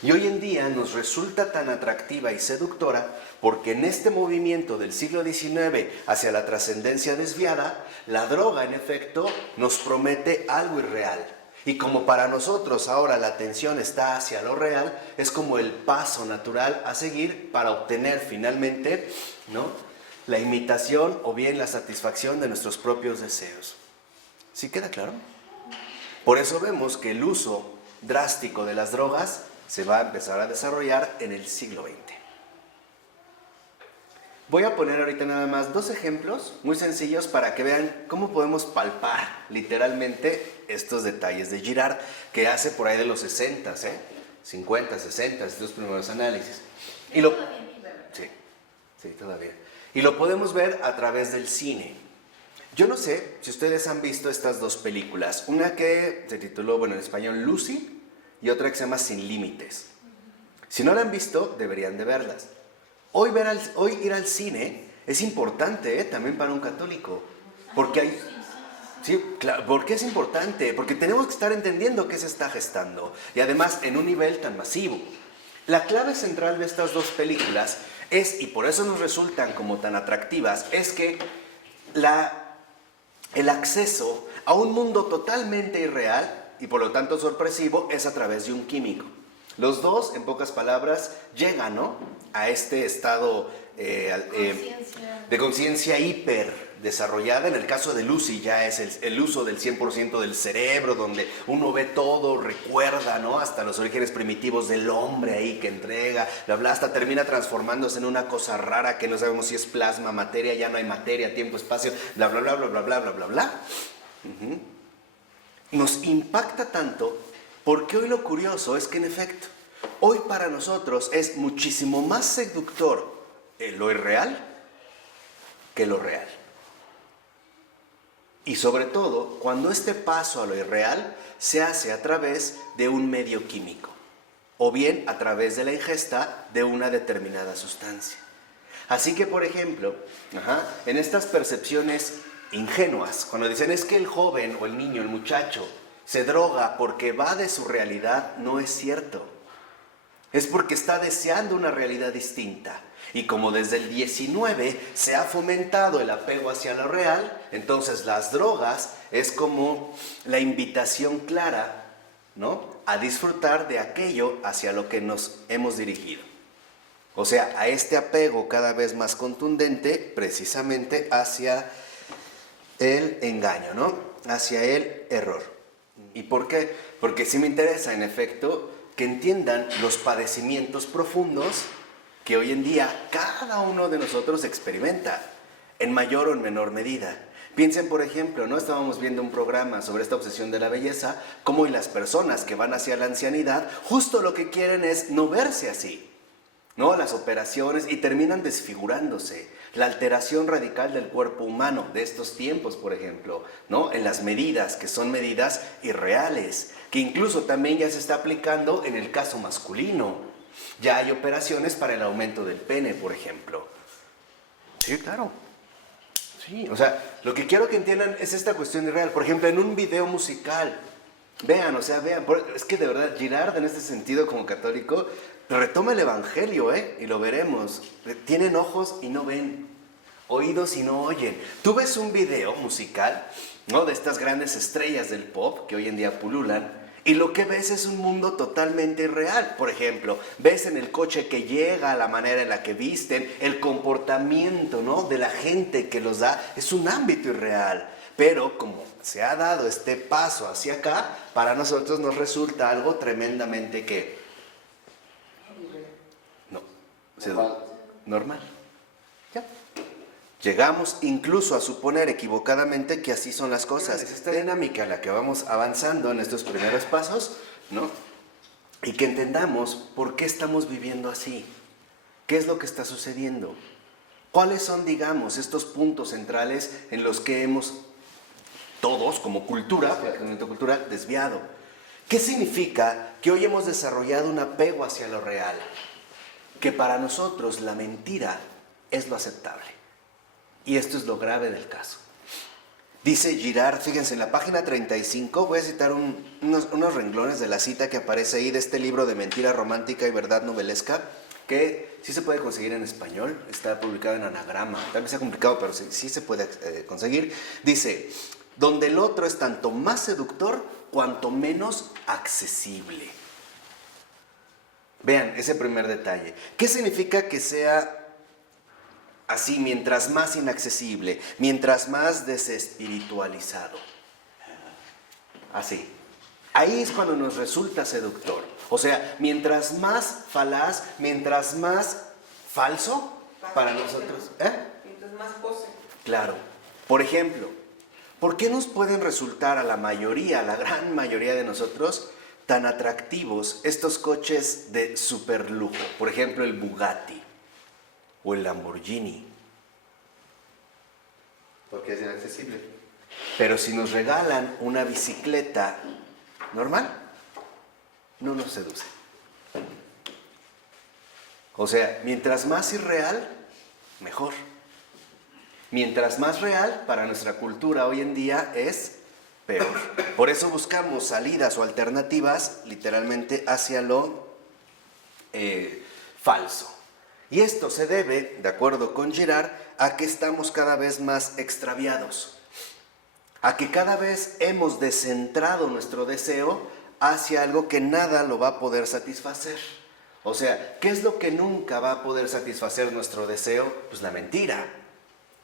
Y hoy en día nos resulta tan atractiva y seductora porque en este movimiento del siglo XIX hacia la trascendencia desviada, la droga en efecto nos promete algo irreal. Y como para nosotros ahora la atención está hacia lo real, es como el paso natural a seguir para obtener finalmente, ¿no?, la imitación o bien la satisfacción de nuestros propios deseos. ¿Sí queda claro? Por eso vemos que el uso drástico de las drogas se va a empezar a desarrollar en el siglo XX. Voy a poner ahorita nada más 2 ejemplos muy sencillos para que vean cómo podemos palpar literalmente estos detalles de Girard, que hace por ahí de los 60, 50, 60, estos primeros análisis. Y lo, sí, todavía. Y lo podemos ver a través del cine. Yo no sé si ustedes han visto estas 2 películas, una que se tituló, bueno, en español Lucy, y otra que se llama Sin Límites. Si no la han visto, deberían de verlas. Hoy ir al cine es importante, también para un católico, porque hay... Sí, claro, ¿por qué es importante? Porque tenemos que estar entendiendo qué se está gestando, y además en un nivel tan masivo. La clave central de estas 2 películas es, y por eso nos resultan como tan atractivas, es que el acceso a un mundo totalmente irreal y por lo tanto sorpresivo es a través de un químico. Los 2, en pocas palabras, llegan, ¿no?, a este estado de conciencia hiper desarrollada. En el caso de Lucy ya es el uso del 100% del cerebro, donde uno ve todo, recuerda, ¿no?, hasta los orígenes primitivos del hombre ahí que entrega, bla, bla, hasta termina transformándose en una cosa rara que no sabemos si es plasma, materia, ya no hay materia, tiempo, espacio, bla, bla, bla, bla, bla, bla, bla, bla, bla. Nos impacta tanto porque hoy lo curioso es que en efecto, hoy para nosotros es muchísimo más seductor lo irreal que lo real. Y sobre todo, cuando este paso a lo irreal se hace a través de un medio químico, o bien a través de la ingesta de una determinada sustancia. Así que, por ejemplo, en estas percepciones ingenuas, cuando dicen es que el joven o el niño, el muchacho, se droga porque va de su realidad, no es cierto. Es porque está deseando una realidad distinta. Y como desde el 19 se ha fomentado el apego hacia lo real, entonces las drogas es como la invitación clara, ¿no?, a disfrutar de aquello hacia lo que nos hemos dirigido. O sea, a este apego cada vez más contundente, precisamente hacia el engaño, ¿no?, hacia el error. ¿Y por qué? Porque sí me interesa, en efecto, que entiendan los padecimientos profundos que hoy en día cada uno de nosotros experimenta, en mayor o en menor medida. Piensen, por ejemplo, ¿no?, estábamos viendo un programa sobre esta obsesión de la belleza, cómo las personas que van hacia la ancianidad, justo lo que quieren es no verse así, ¿no?, las operaciones, y terminan desfigurándose. La alteración radical del cuerpo humano de estos tiempos, por ejemplo, ¿no?, en las medidas, que son medidas irreales, que incluso también ya se está aplicando en el caso masculino. Ya hay operaciones para el aumento del pene, por ejemplo. Sí, claro. Sí, o sea, lo que quiero que entiendan es esta cuestión irreal. Por ejemplo, en un video musical, vean, es que de verdad Girard en este sentido como católico retoma el evangelio, y lo veremos. Tienen ojos y no ven, oídos y no oyen. Tú ves un video musical, ¿no?, de estas grandes estrellas del pop que hoy en día pululan, y lo que ves es un mundo totalmente irreal. Por ejemplo, ves en el coche que llega, la manera en la que visten, el comportamiento, ¿no?, de la gente que los da, es un ámbito irreal. Pero como se ha dado este paso hacia acá, para nosotros nos resulta algo tremendamente que... normal. Ya. Llegamos incluso a suponer equivocadamente que así son las cosas. Es esta dinámica en la que vamos avanzando en estos primeros pasos, ¿no?, y que entendamos por qué estamos viviendo así, qué es lo que está sucediendo, cuáles son, digamos, estos puntos centrales en los que hemos todos, como cultura, desviado. ¿Qué significa que hoy hemos desarrollado un apego hacia lo real? Que para nosotros la mentira es lo aceptable. Y esto es lo grave del caso. Dice Girard, fíjense, en la página 35, voy a citar unos renglones de la cita que aparece ahí de este libro de Mentira Romántica y Verdad Novelesca, que sí se puede conseguir en español, está publicado en Anagrama, tal vez sea complicado, pero sí se puede conseguir. Dice, donde el otro es tanto más seductor cuanto menos accesible. Vean ese primer detalle. ¿Qué significa que sea así, mientras más inaccesible, mientras más desespiritualizado? Así. Ahí es cuando nos resulta seductor. O sea, mientras más falaz, mientras más falso para nosotros. Mientras más pose. Claro. Por ejemplo, ¿por qué nos pueden resultar a la mayoría, a la gran mayoría de nosotros, tan atractivos estos coches de super lujo? Por ejemplo, el Bugatti o el Lamborghini. Porque es inaccesible. Pero si nos regalan una bicicleta normal, no nos seduce. O sea, mientras más irreal, mejor. Mientras más real, para nuestra cultura hoy en día es peor. Por eso buscamos salidas o alternativas literalmente hacia lo falso. Y esto se debe, de acuerdo con Girard, a que estamos cada vez más extraviados, a que cada vez hemos descentrado nuestro deseo hacia algo que nada lo va a poder satisfacer. O sea, ¿qué es lo que nunca va a poder satisfacer nuestro deseo? Pues la mentira.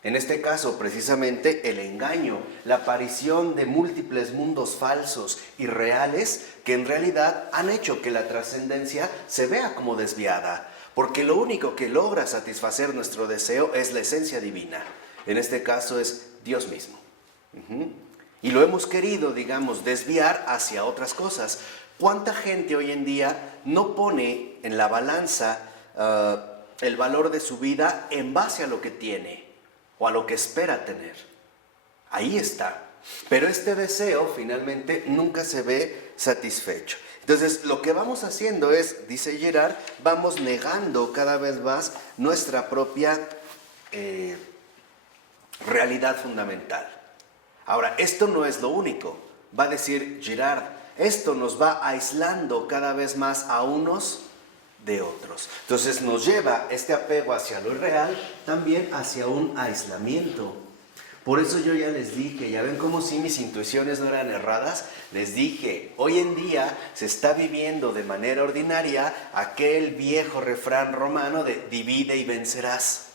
En este caso, precisamente, el engaño, la aparición de múltiples mundos falsos y reales que en realidad han hecho que la trascendencia se vea como desviada. Porque lo único que logra satisfacer nuestro deseo es la esencia divina. En este caso es Dios mismo. Y lo hemos querido, digamos, desviar hacia otras cosas. ¿Cuánta gente hoy en día no pone en la balanza el valor de su vida en base a lo que tiene o a lo que espera tener? Ahí está. Pero este deseo finalmente nunca se ve satisfecho. Entonces, lo que vamos haciendo es, dice Girard, vamos negando cada vez más nuestra propia realidad fundamental. Ahora, esto no es lo único, va a decir Girard, esto nos va aislando cada vez más a unos de otros. Entonces nos lleva este apego hacia lo irreal también hacia un aislamiento. Por eso yo ya les dije, ya ven cómo si mis intuiciones no eran erradas, les dije, hoy en día se está viviendo de manera ordinaria aquel viejo refrán romano de divide y vencerás.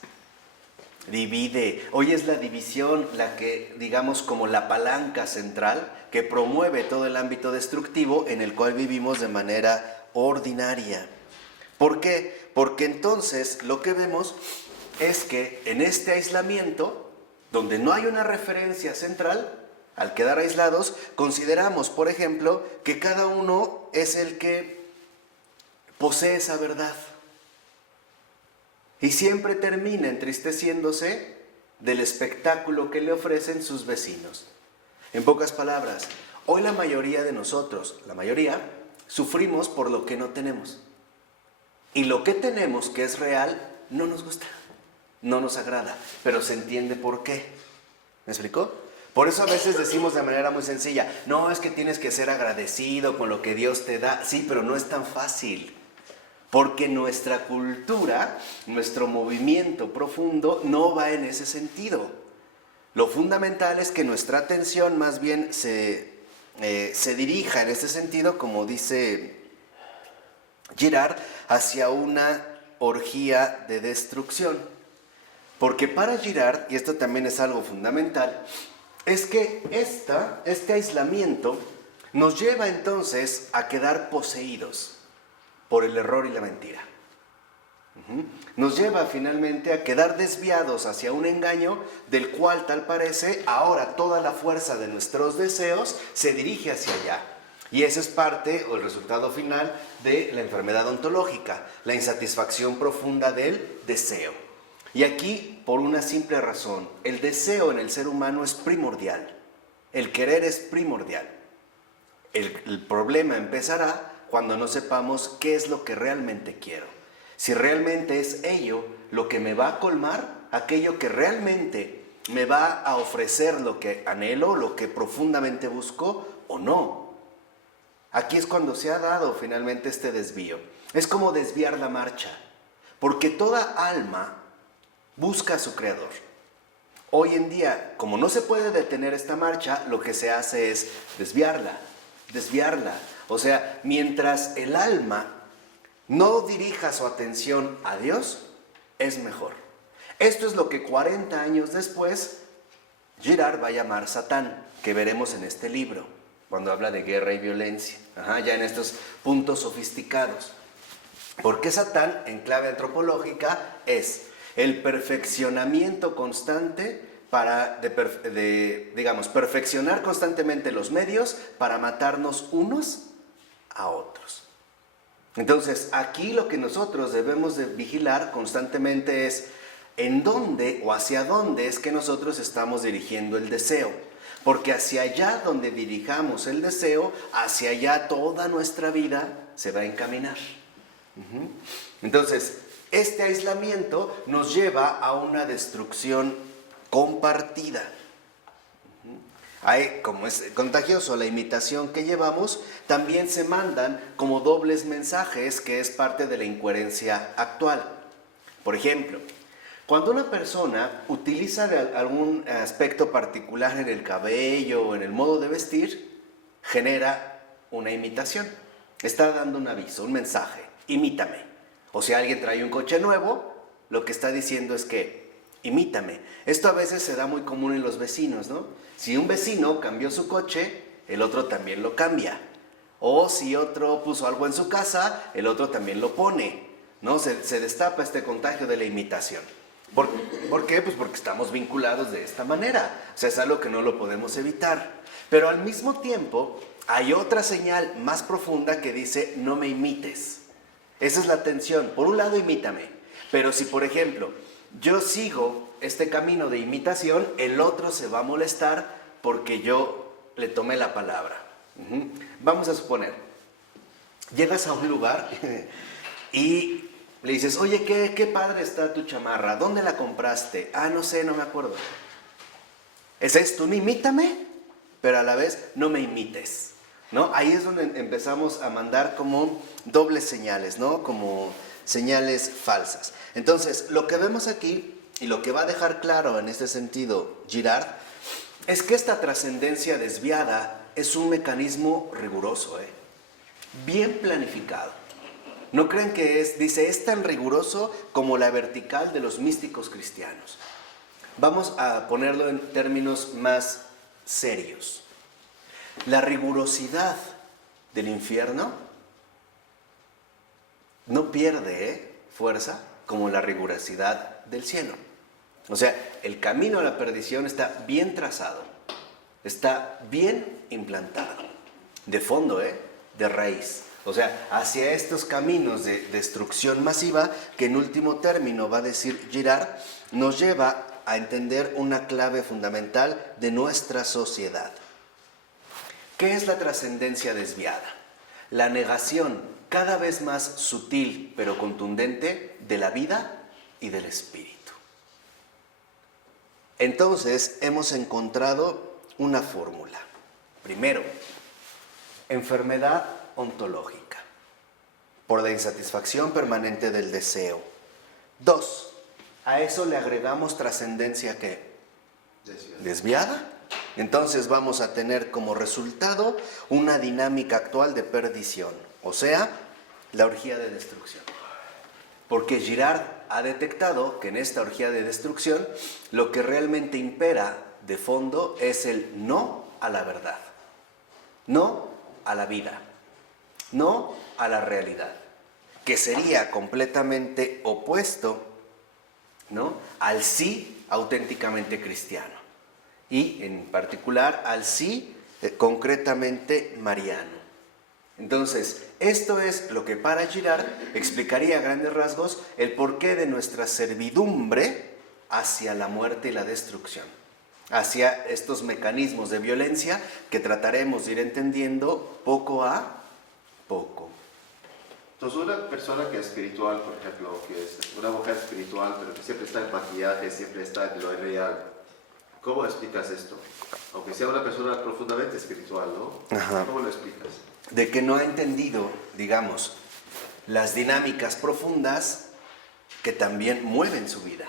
Divide. Hoy es la división la que, digamos, como la palanca central que promueve todo el ámbito destructivo en el cual vivimos de manera ordinaria. ¿Por qué? Porque entonces lo que vemos es que en este aislamiento, donde no hay una referencia central, al quedar aislados, consideramos, por ejemplo, que cada uno es el que posee esa verdad. Y siempre termina entristeciéndose del espectáculo que le ofrecen sus vecinos. En pocas palabras, hoy la mayoría de nosotros, la mayoría, sufrimos por lo que no tenemos. Y lo que tenemos, que es real, no nos gusta, no nos agrada, pero se entiende por qué. ¿Me explicó? Por eso a veces decimos de manera muy sencilla, no, es que tienes que ser agradecido con lo que Dios te da. Sí, pero no es tan fácil. Porque nuestra cultura, nuestro movimiento profundo no va en ese sentido. Lo fundamental es que nuestra atención más bien se dirija en este sentido, como dice Girard, hacia una orgía de destrucción. Porque para Girard, y esto también es algo fundamental, es que este aislamiento nos lleva entonces a quedar poseídos por el error y la mentira. Nos lleva finalmente a quedar desviados hacia un engaño del cual, tal parece, ahora toda la fuerza de nuestros deseos se dirige hacia allá. Y eso es parte o el resultado final de la enfermedad ontológica, la insatisfacción profunda del deseo. Y aquí, por una simple razón, el deseo en el ser humano es primordial. El querer es primordial. El problema empezará cuando no sepamos qué es lo que realmente quiero. Si realmente es ello lo que me va a colmar, aquello que realmente ¿Me va a ofrecer lo que anhelo, lo que profundamente busco o no? Aquí es cuando se ha dado finalmente este desvío. Es como desviar la marcha, porque toda alma busca a su creador. Hoy en día, como no se puede detener esta marcha, lo que se hace es desviarla. O sea, mientras el alma no dirija su atención a Dios, es mejor. Esto es lo que 40 años después Girard va a llamar Satán, que veremos en este libro, cuando habla de guerra y violencia, ya en estos puntos sofisticados. Porque Satán, en clave antropológica, es el perfeccionamiento constante digamos, perfeccionar constantemente los medios para matarnos unos a otros. Entonces, aquí lo que nosotros debemos de vigilar constantemente es en dónde o hacia dónde es que nosotros estamos dirigiendo el deseo. Porque hacia allá donde dirijamos el deseo, hacia allá toda nuestra vida se va a encaminar. Entonces, este aislamiento nos lleva a una destrucción compartida. Como es contagioso la imitación que llevamos, también se mandan como dobles mensajes, que es parte de la incoherencia actual. Por ejemplo, cuando una persona utiliza algún aspecto particular en el cabello o en el modo de vestir, genera una imitación. Está dando un aviso, un mensaje, imítame. O si alguien trae un coche nuevo, lo que está diciendo es que imítame. Esto a veces se da muy común en los vecinos, ¿no? Si un vecino cambió su coche, el otro también lo cambia. O si otro puso algo en su casa, el otro también lo pone, ¿no? Se destapa este contagio de la imitación. ¿Por qué? Pues porque estamos vinculados de esta manera. O sea, es algo que no lo podemos evitar. Pero al mismo tiempo, hay otra señal más profunda que dice, no me imites. Esa es la tensión. Por un lado, imítame. Pero si, por ejemplo, yo sigo este camino de imitación, el otro se va a molestar porque yo le tomé la palabra. Vamos a suponer, llegas a un lugar y le dices, oye, qué padre está tu chamarra, ¿dónde la compraste? Ah, no sé, no me acuerdo. Ese es tú, imítame, pero a la vez no me imites, ¿no? Ahí es donde empezamos a mandar como dobles señales, ¿no? Como señales falsas. Entonces, lo que vemos aquí, y lo que va a dejar claro en este sentido Girard, es que esta trascendencia desviada es un mecanismo riguroso, bien planificado. No creen que es tan riguroso como la vertical de los místicos cristianos. Vamos a ponerlo en términos más serios. La rigurosidad del infierno no pierde fuerza como la rigurosidad del cielo. O sea, el camino a la perdición está bien trazado, está bien implantado, de fondo, de raíz. O sea, hacia estos caminos de destrucción masiva, que en último término va a decir Girard, nos lleva a entender una clave fundamental de nuestra sociedad. ¿Qué es la trascendencia desviada? La negación cada vez más sutil pero contundente de la vida y del espíritu. Entonces hemos encontrado una fórmula. Primero, enfermedad ontológica, por la insatisfacción permanente del deseo. 2, a eso le agregamos trascendencia ¿qué? Desviada. Entonces vamos a tener como resultado una dinámica actual de perdición, o sea, la orgía de destrucción. Porque Girard ha detectado que en esta orgía de destrucción lo que realmente impera de fondo es el no a la verdad, no a la vida, no a la realidad, que sería completamente opuesto, ¿no?, al sí auténticamente cristiano y en particular al sí concretamente mariano. Entonces, esto es lo que para Girard explicaría a grandes rasgos el porqué de nuestra servidumbre hacia la muerte y la destrucción, hacia estos mecanismos de violencia que trataremos de ir entendiendo poco a poco. Entonces, una persona que es espiritual, por ejemplo, que es una mujer espiritual, pero que siempre está en maquillaje, siempre está en lo real, ¿Cómo explicas esto? Aunque sea una persona profundamente espiritual, ¿no? Ajá. ¿Cómo lo explicas? De que no ha entendido, digamos, las dinámicas profundas que también mueven su vida.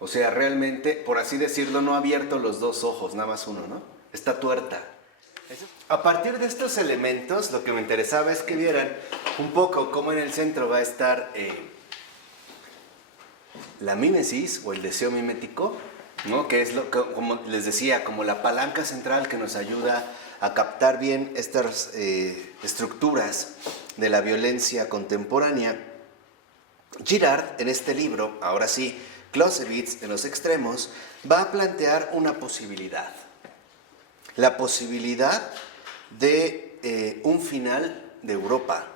O sea, realmente, por así decirlo, no ha abierto los dos ojos, nada más uno, ¿no? Está tuerta. A partir de estos elementos, lo que me interesaba es que vieran un poco cómo en el centro va a estar la mímesis o el deseo mimético, ¿no? Que es, como les decía, como la palanca central que nos ayuda a captar bien estas estructuras de la violencia contemporánea. Girard, en este libro, ahora sí, Clausewitz en los extremos, va a plantear una posibilidad. La posibilidad de un final de Europa,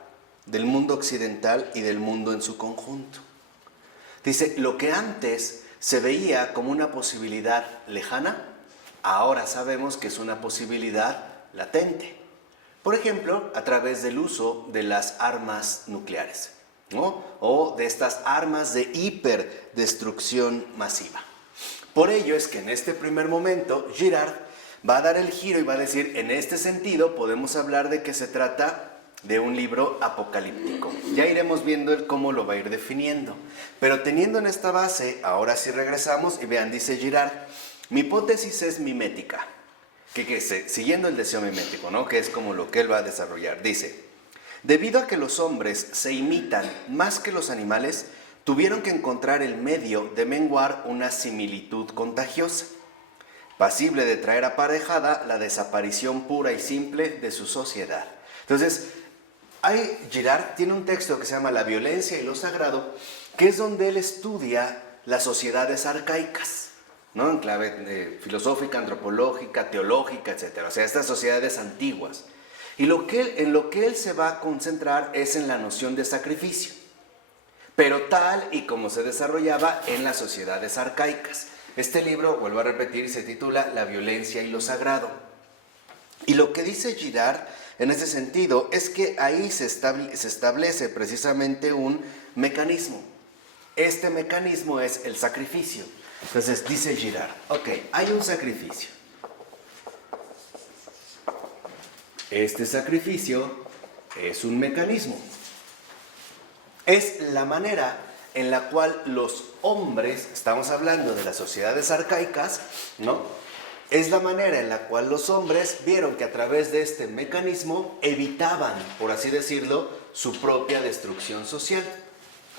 del mundo occidental y del mundo en su conjunto. Dice, lo que antes se veía como una posibilidad lejana, ahora sabemos que es una posibilidad latente. Por ejemplo, a través del uso de las armas nucleares, ¿no? O de estas armas de hiperdestrucción masiva. Por ello es que en este primer momento Girard va a dar el giro y va a decir, en este sentido podemos hablar de que se trata de un libro apocalíptico. Ya iremos viendo el cómo lo va a ir definiendo. Pero teniendo en esta base, ahora sí regresamos y vean, dice Girard, mi hipótesis es mimética. Siguiendo el deseo mimético, ¿no? Que es como lo que él va a desarrollar. Dice, debido a que los hombres se imitan más que los animales, tuvieron que encontrar el medio de menguar una similitud contagiosa, pasible de traer aparejada la desaparición pura y simple de su sociedad. Entonces, Girard tiene un texto que se llama La violencia y lo sagrado, que es donde él estudia las sociedades arcaicas, ¿no? En clave filosófica, antropológica, teológica, etc. O sea, estas sociedades antiguas. Y en lo que él se va a concentrar es en la noción de sacrificio, pero tal y como se desarrollaba en las sociedades arcaicas. Este libro, vuelvo a repetir, se titula La violencia y lo sagrado. Y lo que dice Girard en ese sentido es que ahí se establece precisamente un mecanismo. Este mecanismo es el sacrificio. Entonces dice Girard, ok, hay un sacrificio. Este sacrificio es un mecanismo. Es la manera en la cual los hombres, estamos hablando de las sociedades arcaicas, ¿no? Es la manera en la cual los hombres vieron que a través de este mecanismo evitaban, por así decirlo, su propia destrucción social.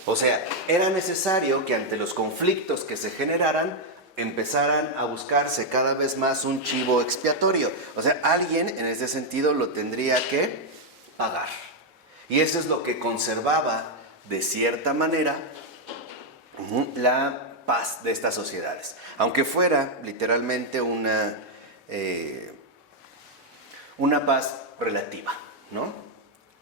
O sea, era necesario que ante los conflictos que se generaran, empezaran a buscarse cada vez más un chivo expiatorio. O sea, alguien en ese sentido lo tendría que pagar. Y eso es lo que conservaba, de cierta manera, la paz de estas sociedades. Aunque fuera literalmente una paz relativa, ¿no?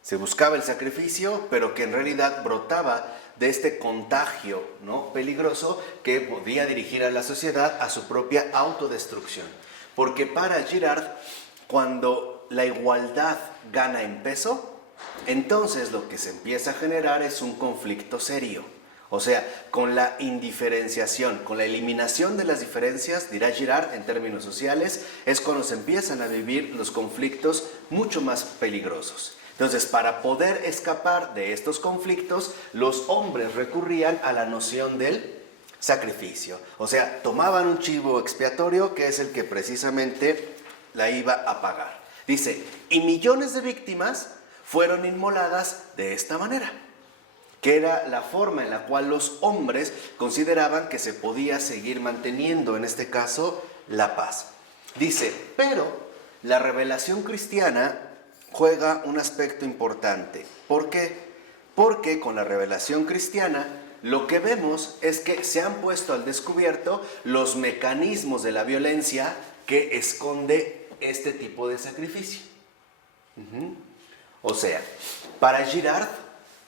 Se buscaba el sacrificio, pero que en realidad brotaba de este contagio, ¿no? Peligroso que podía dirigir a la sociedad a su propia autodestrucción. Porque para Girard, cuando la igualdad gana en peso, entonces lo que se empieza a generar es un conflicto serio. O sea, con la indiferenciación, con la eliminación de las diferencias, dirá Girard en términos sociales, es cuando se empiezan a vivir los conflictos mucho más peligrosos. Entonces, para poder escapar de estos conflictos, los hombres recurrían a la noción del sacrificio. O sea, tomaban un chivo expiatorio que es el que precisamente la iba a pagar. Dice, y millones de víctimas fueron inmoladas de esta manera, que era la forma en la cual los hombres consideraban que se podía seguir manteniendo, en este caso, la paz. Dice, pero la revelación cristiana juega un aspecto importante. ¿Por qué? Porque con la revelación cristiana lo que vemos es que se han puesto al descubierto los mecanismos de la violencia que esconde este tipo de sacrificio. O sea, para Girard,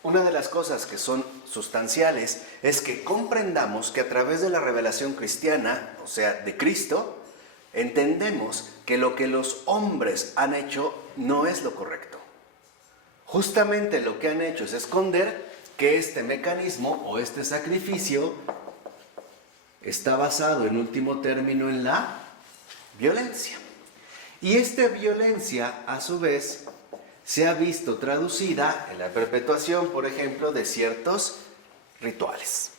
una de las cosas que son sustanciales es que comprendamos que a través de la revelación cristiana, o sea, de Cristo, entendemos que lo que los hombres han hecho no es lo correcto. Justamente lo que han hecho es esconder que este mecanismo o este sacrificio está basado en último término en la violencia. Y esta violencia, a su vez, se ha visto traducida en la perpetuación, por ejemplo, de ciertos rituales,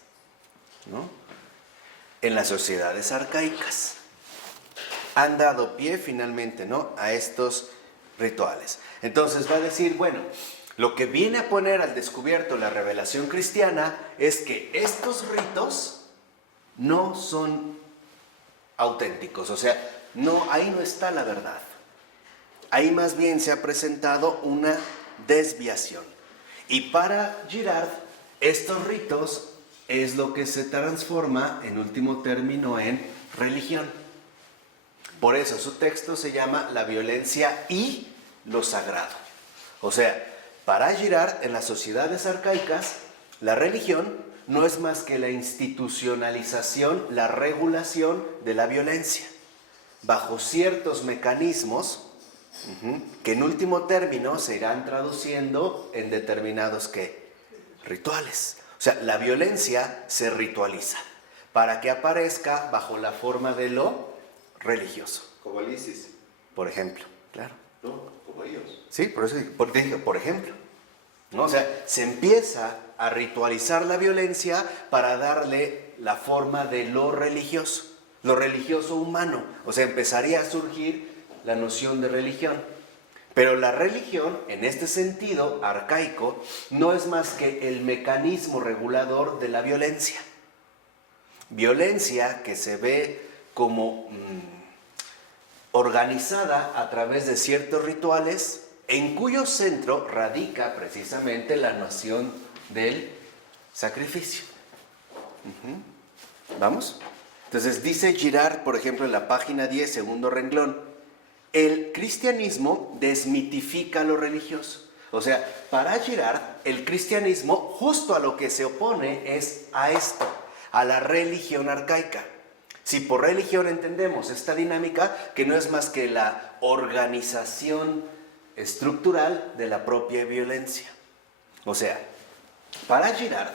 ¿no? En las sociedades arcaicas. Han dado pie finalmente, ¿no?, a estos rituales. Entonces va a decir, bueno, lo que viene a poner al descubierto la revelación cristiana es que estos ritos no son auténticos, o sea, ahí no está la verdad. Ahí más bien se ha presentado una desviación. Y para Girard, estos ritos es lo que se transforma en último término en religión. Por eso su texto se llama La violencia y lo sagrado. O sea, para Girard, en las sociedades arcaicas, la religión no es más que la institucionalización, la regulación de la violencia, bajo ciertos mecanismos que en último término se irán traduciendo en determinados ¿qué? Rituales. O sea, la violencia se ritualiza para que aparezca bajo la forma de lo religioso. Como el ISIS, Por ejemplo, claro. ¿no? Como ellos. Sí, por eso te digo, por ejemplo. ¿No? O sea, se empieza a ritualizar la violencia para darle la forma de lo religioso humano. O sea, empezaría a surgir la noción de religión. Pero la religión, en este sentido arcaico, no es más que el mecanismo regulador de la violencia. Violencia que se ve como organizada a través de ciertos rituales, en cuyo centro radica precisamente la noción del sacrificio. ¿Vamos? Entonces dice Girard, por ejemplo, en la página 10, segundo renglón, el cristianismo desmitifica lo religioso. O sea, para Girard, el cristianismo justo a lo que se opone es a esto, a la religión arcaica. Si por religión entendemos esta dinámica, que no es más que la organización estructural de la propia violencia. O sea, para Girard,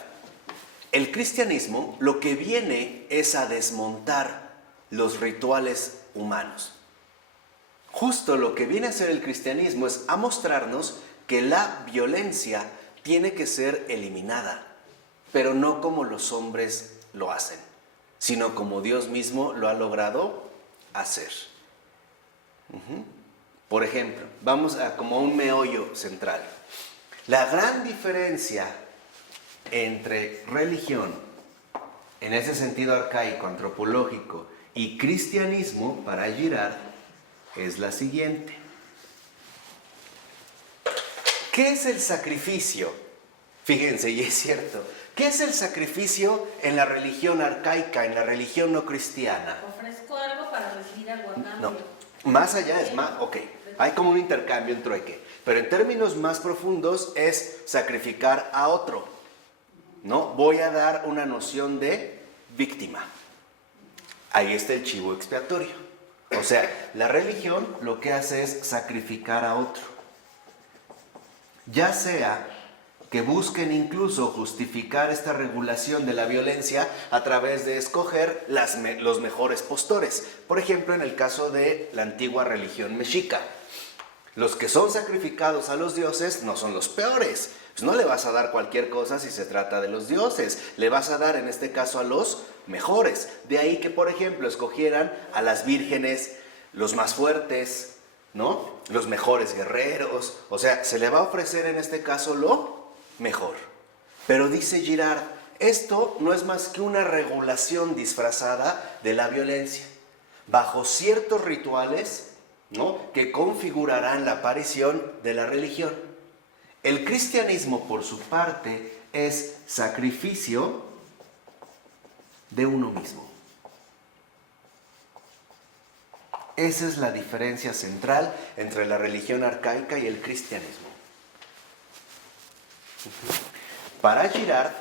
el cristianismo lo que viene es a desmontar los rituales humanos. Justo lo que viene a hacer el cristianismo es a mostrarnos que la violencia tiene que ser eliminada, pero no como los hombres lo hacen, sino como Dios mismo lo ha logrado hacer. Por ejemplo, vamos a como un meollo central. La gran diferencia entre religión, en ese sentido arcaico, antropológico, y cristianismo, para Girard, es la siguiente. ¿Qué es el sacrificio? Fíjense, y es cierto, ¿qué es el sacrificio en la religión arcaica, en la religión no cristiana? Ofrezco algo para recibir algo a cambio. No, más allá es más, ok, hay como un intercambio, un trueque, pero en términos más profundos es sacrificar a otro, ¿no? Voy a dar una noción de víctima. Ahí está el chivo expiatorio. O sea, la religión lo que hace es sacrificar a otro. Ya sea que busquen incluso justificar esta regulación de la violencia a través de escoger los mejores postores. Por ejemplo, en el caso de la antigua religión mexica. Los que son sacrificados a los dioses no son los peores. Pues no le vas a dar cualquier cosa si se trata de los dioses. Le vas a dar en este caso a los mejores. De ahí que, por ejemplo, escogieran a las vírgenes, los más fuertes, ¿no? Los mejores guerreros. O sea, se le va a ofrecer en este caso lo mejor. Pero dice Girard, esto no es más que una regulación disfrazada de la violencia, bajo ciertos rituales, ¿no?, que configurarán la aparición de la religión. El cristianismo, por su parte, es sacrificio de uno mismo. Esa es la diferencia central entre la religión arcaica y el cristianismo. Para Girard,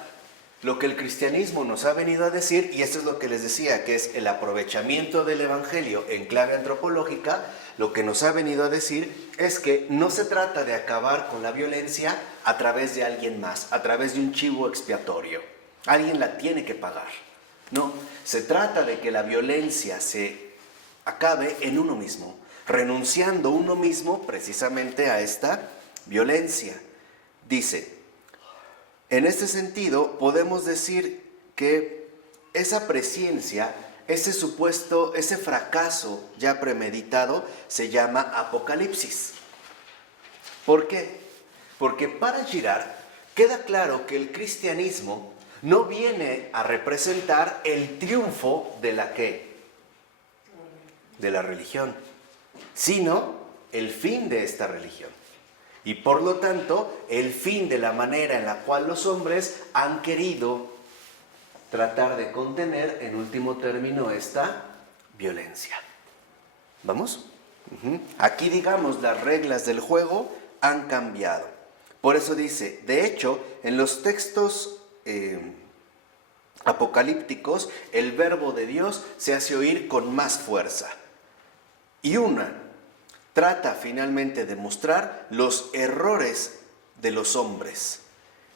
lo que el cristianismo nos ha venido a decir, y esto es lo que les decía, que es el aprovechamiento del evangelio en clave antropológica, lo que nos ha venido a decir es que no se trata de acabar con la violencia a través de alguien más, a través de un chivo expiatorio. Alguien la tiene que pagar. No, se trata de que la violencia se acabe en uno mismo, renunciando uno mismo precisamente a esta violencia. Dice, en este sentido podemos decir que esa presciencia, ese fracaso ya premeditado se llama apocalipsis. ¿Por qué? Porque para Girard queda claro que el cristianismo no viene a representar el triunfo de la ¿qué? De la religión, sino el fin de esta religión. Y por lo tanto, el fin de la manera en la cual los hombres han querido tratar de contener, en último término, esta violencia. ¿Vamos? Aquí, digamos, las reglas del juego han cambiado. Por eso dice, de hecho, en los textos apocalípticos, el verbo de Dios se hace oír con más fuerza. Y trata finalmente de mostrar los errores de los hombres,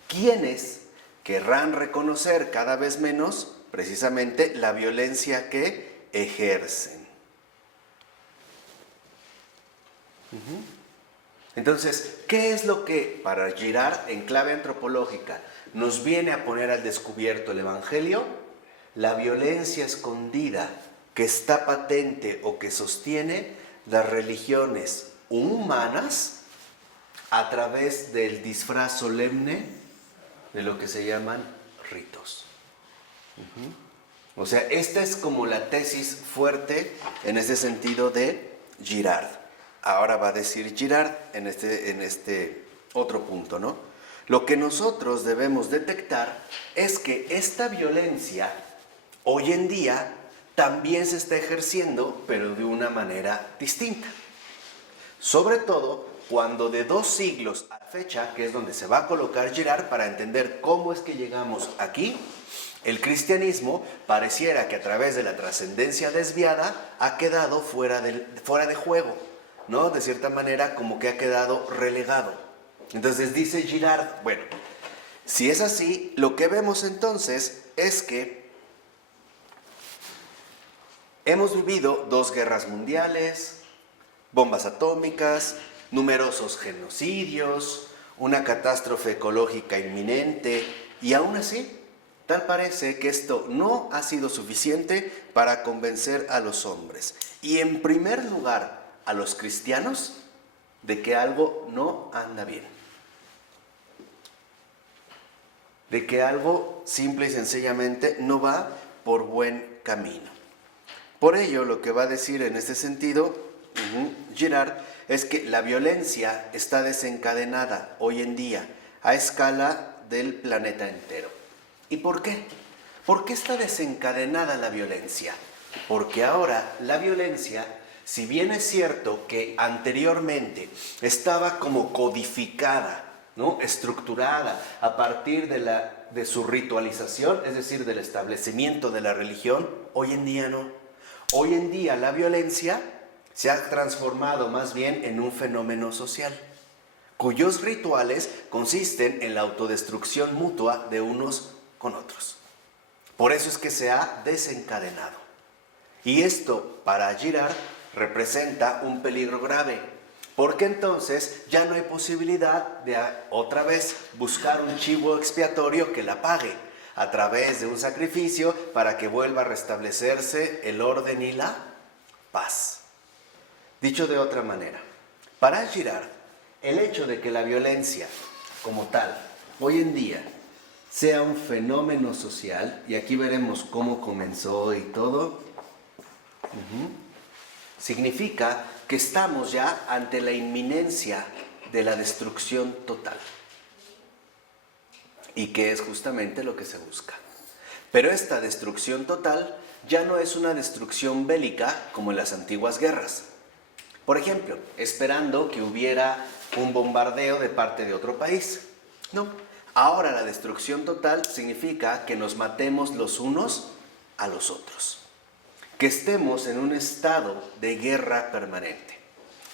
quienes querrán reconocer cada vez menos precisamente la violencia que ejercen. Entonces, ¿qué es lo que para Girard en clave antropológica nos viene a poner al descubierto el Evangelio? La violencia escondida que está patente o que sostiene las religiones humanas a través del disfraz solemne de lo que se llaman ritos. O sea, esta es como la tesis fuerte en ese sentido de Girard. Ahora va a decir Girard en este otro punto, ¿no? Lo que nosotros debemos detectar es que esta violencia hoy en día también se está ejerciendo, pero de una manera distinta. Sobre todo cuando de 2 siglos a la fecha, que es donde se va a colocar Girard para entender cómo es que llegamos aquí, el cristianismo pareciera que a través de la trascendencia desviada ha quedado fuera de juego, ¿no? De cierta manera como que ha quedado relegado. Entonces dice Girard, bueno, si es así, lo que vemos entonces es que hemos vivido 2 guerras mundiales, bombas atómicas, numerosos genocidios, una catástrofe ecológica inminente, y aún así, tal parece que esto no ha sido suficiente para convencer a los hombres, y en primer lugar a los cristianos, de que algo no anda bien. De que algo simple y sencillamente no va por buen camino. Por ello, lo que va a decir en este sentido Girard es que la violencia está desencadenada hoy en día a escala del planeta entero. ¿Y por qué? ¿Por qué está desencadenada la violencia? Porque ahora la violencia, si bien es cierto que anteriormente estaba como codificada, ¿no? Estructurada a partir de su ritualización, es decir, del establecimiento de la religión, hoy en día no. Hoy en día la violencia se ha transformado más bien en un fenómeno social, cuyos rituales consisten en la autodestrucción mutua de unos con otros. Por eso es que se ha desencadenado. Y esto, para Girard, representa un peligro grave, porque entonces ya no hay posibilidad de otra vez buscar un chivo expiatorio que la pague a través de un sacrificio para que vuelva a restablecerse el orden y la paz. Dicho de otra manera, para Girard, el hecho de que la violencia como tal, hoy en día, sea un fenómeno social, y aquí veremos cómo comenzó y todo, significa que estamos ya ante la inminencia de la destrucción total. Y que es justamente lo que se busca. Pero esta destrucción total ya no es una destrucción bélica como en las antiguas guerras. Por ejemplo, esperando que hubiera un bombardeo de parte de otro país. No, ahora la destrucción total significa que nos matemos los unos a los otros. Que estemos en un estado de guerra permanente,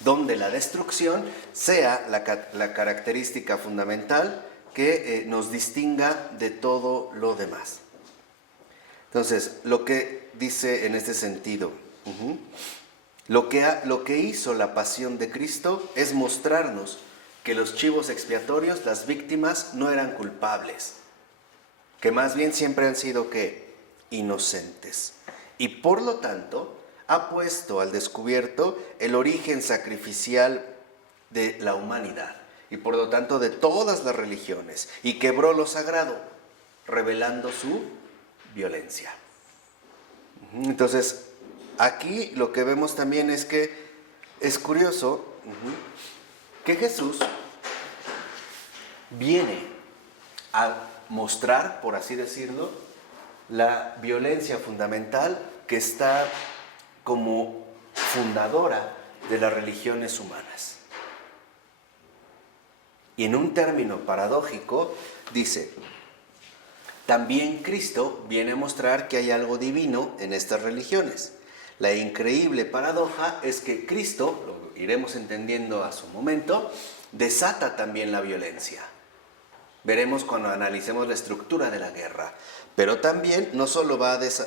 donde la destrucción sea la característica fundamental que nos distinga de todo lo demás. Entonces, lo que dice en este sentido, lo que hizo la pasión de Cristo es mostrarnos que los chivos expiatorios, las víctimas, no eran culpables, que más bien siempre han sido ¿qué? Inocentes. Y por lo tanto, ha puesto al descubierto el origen sacrificial de la humanidad y por lo tanto de todas las religiones, y quebró lo sagrado, revelando su violencia. Entonces, aquí lo que vemos también es que es curioso que Jesús viene a mostrar, por así decirlo, la violencia fundamental que está como fundadora de las religiones humanas. Y en un término paradójico dice: también Cristo viene a mostrar que hay algo divino en estas religiones. La increíble paradoja es que Cristo, lo iremos entendiendo a su momento, desata también la violencia. Veremos cuando analicemos la estructura de la guerra. Pero también no solo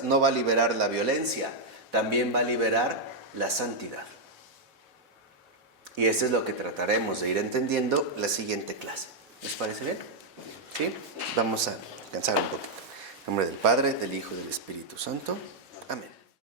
no va a liberar la violencia, también va a liberar la santidad. Y eso es lo que trataremos de ir entendiendo la siguiente clase. ¿Les parece bien? ¿Sí? Vamos a descansar un poquito. En nombre del Padre, del Hijo y del Espíritu Santo.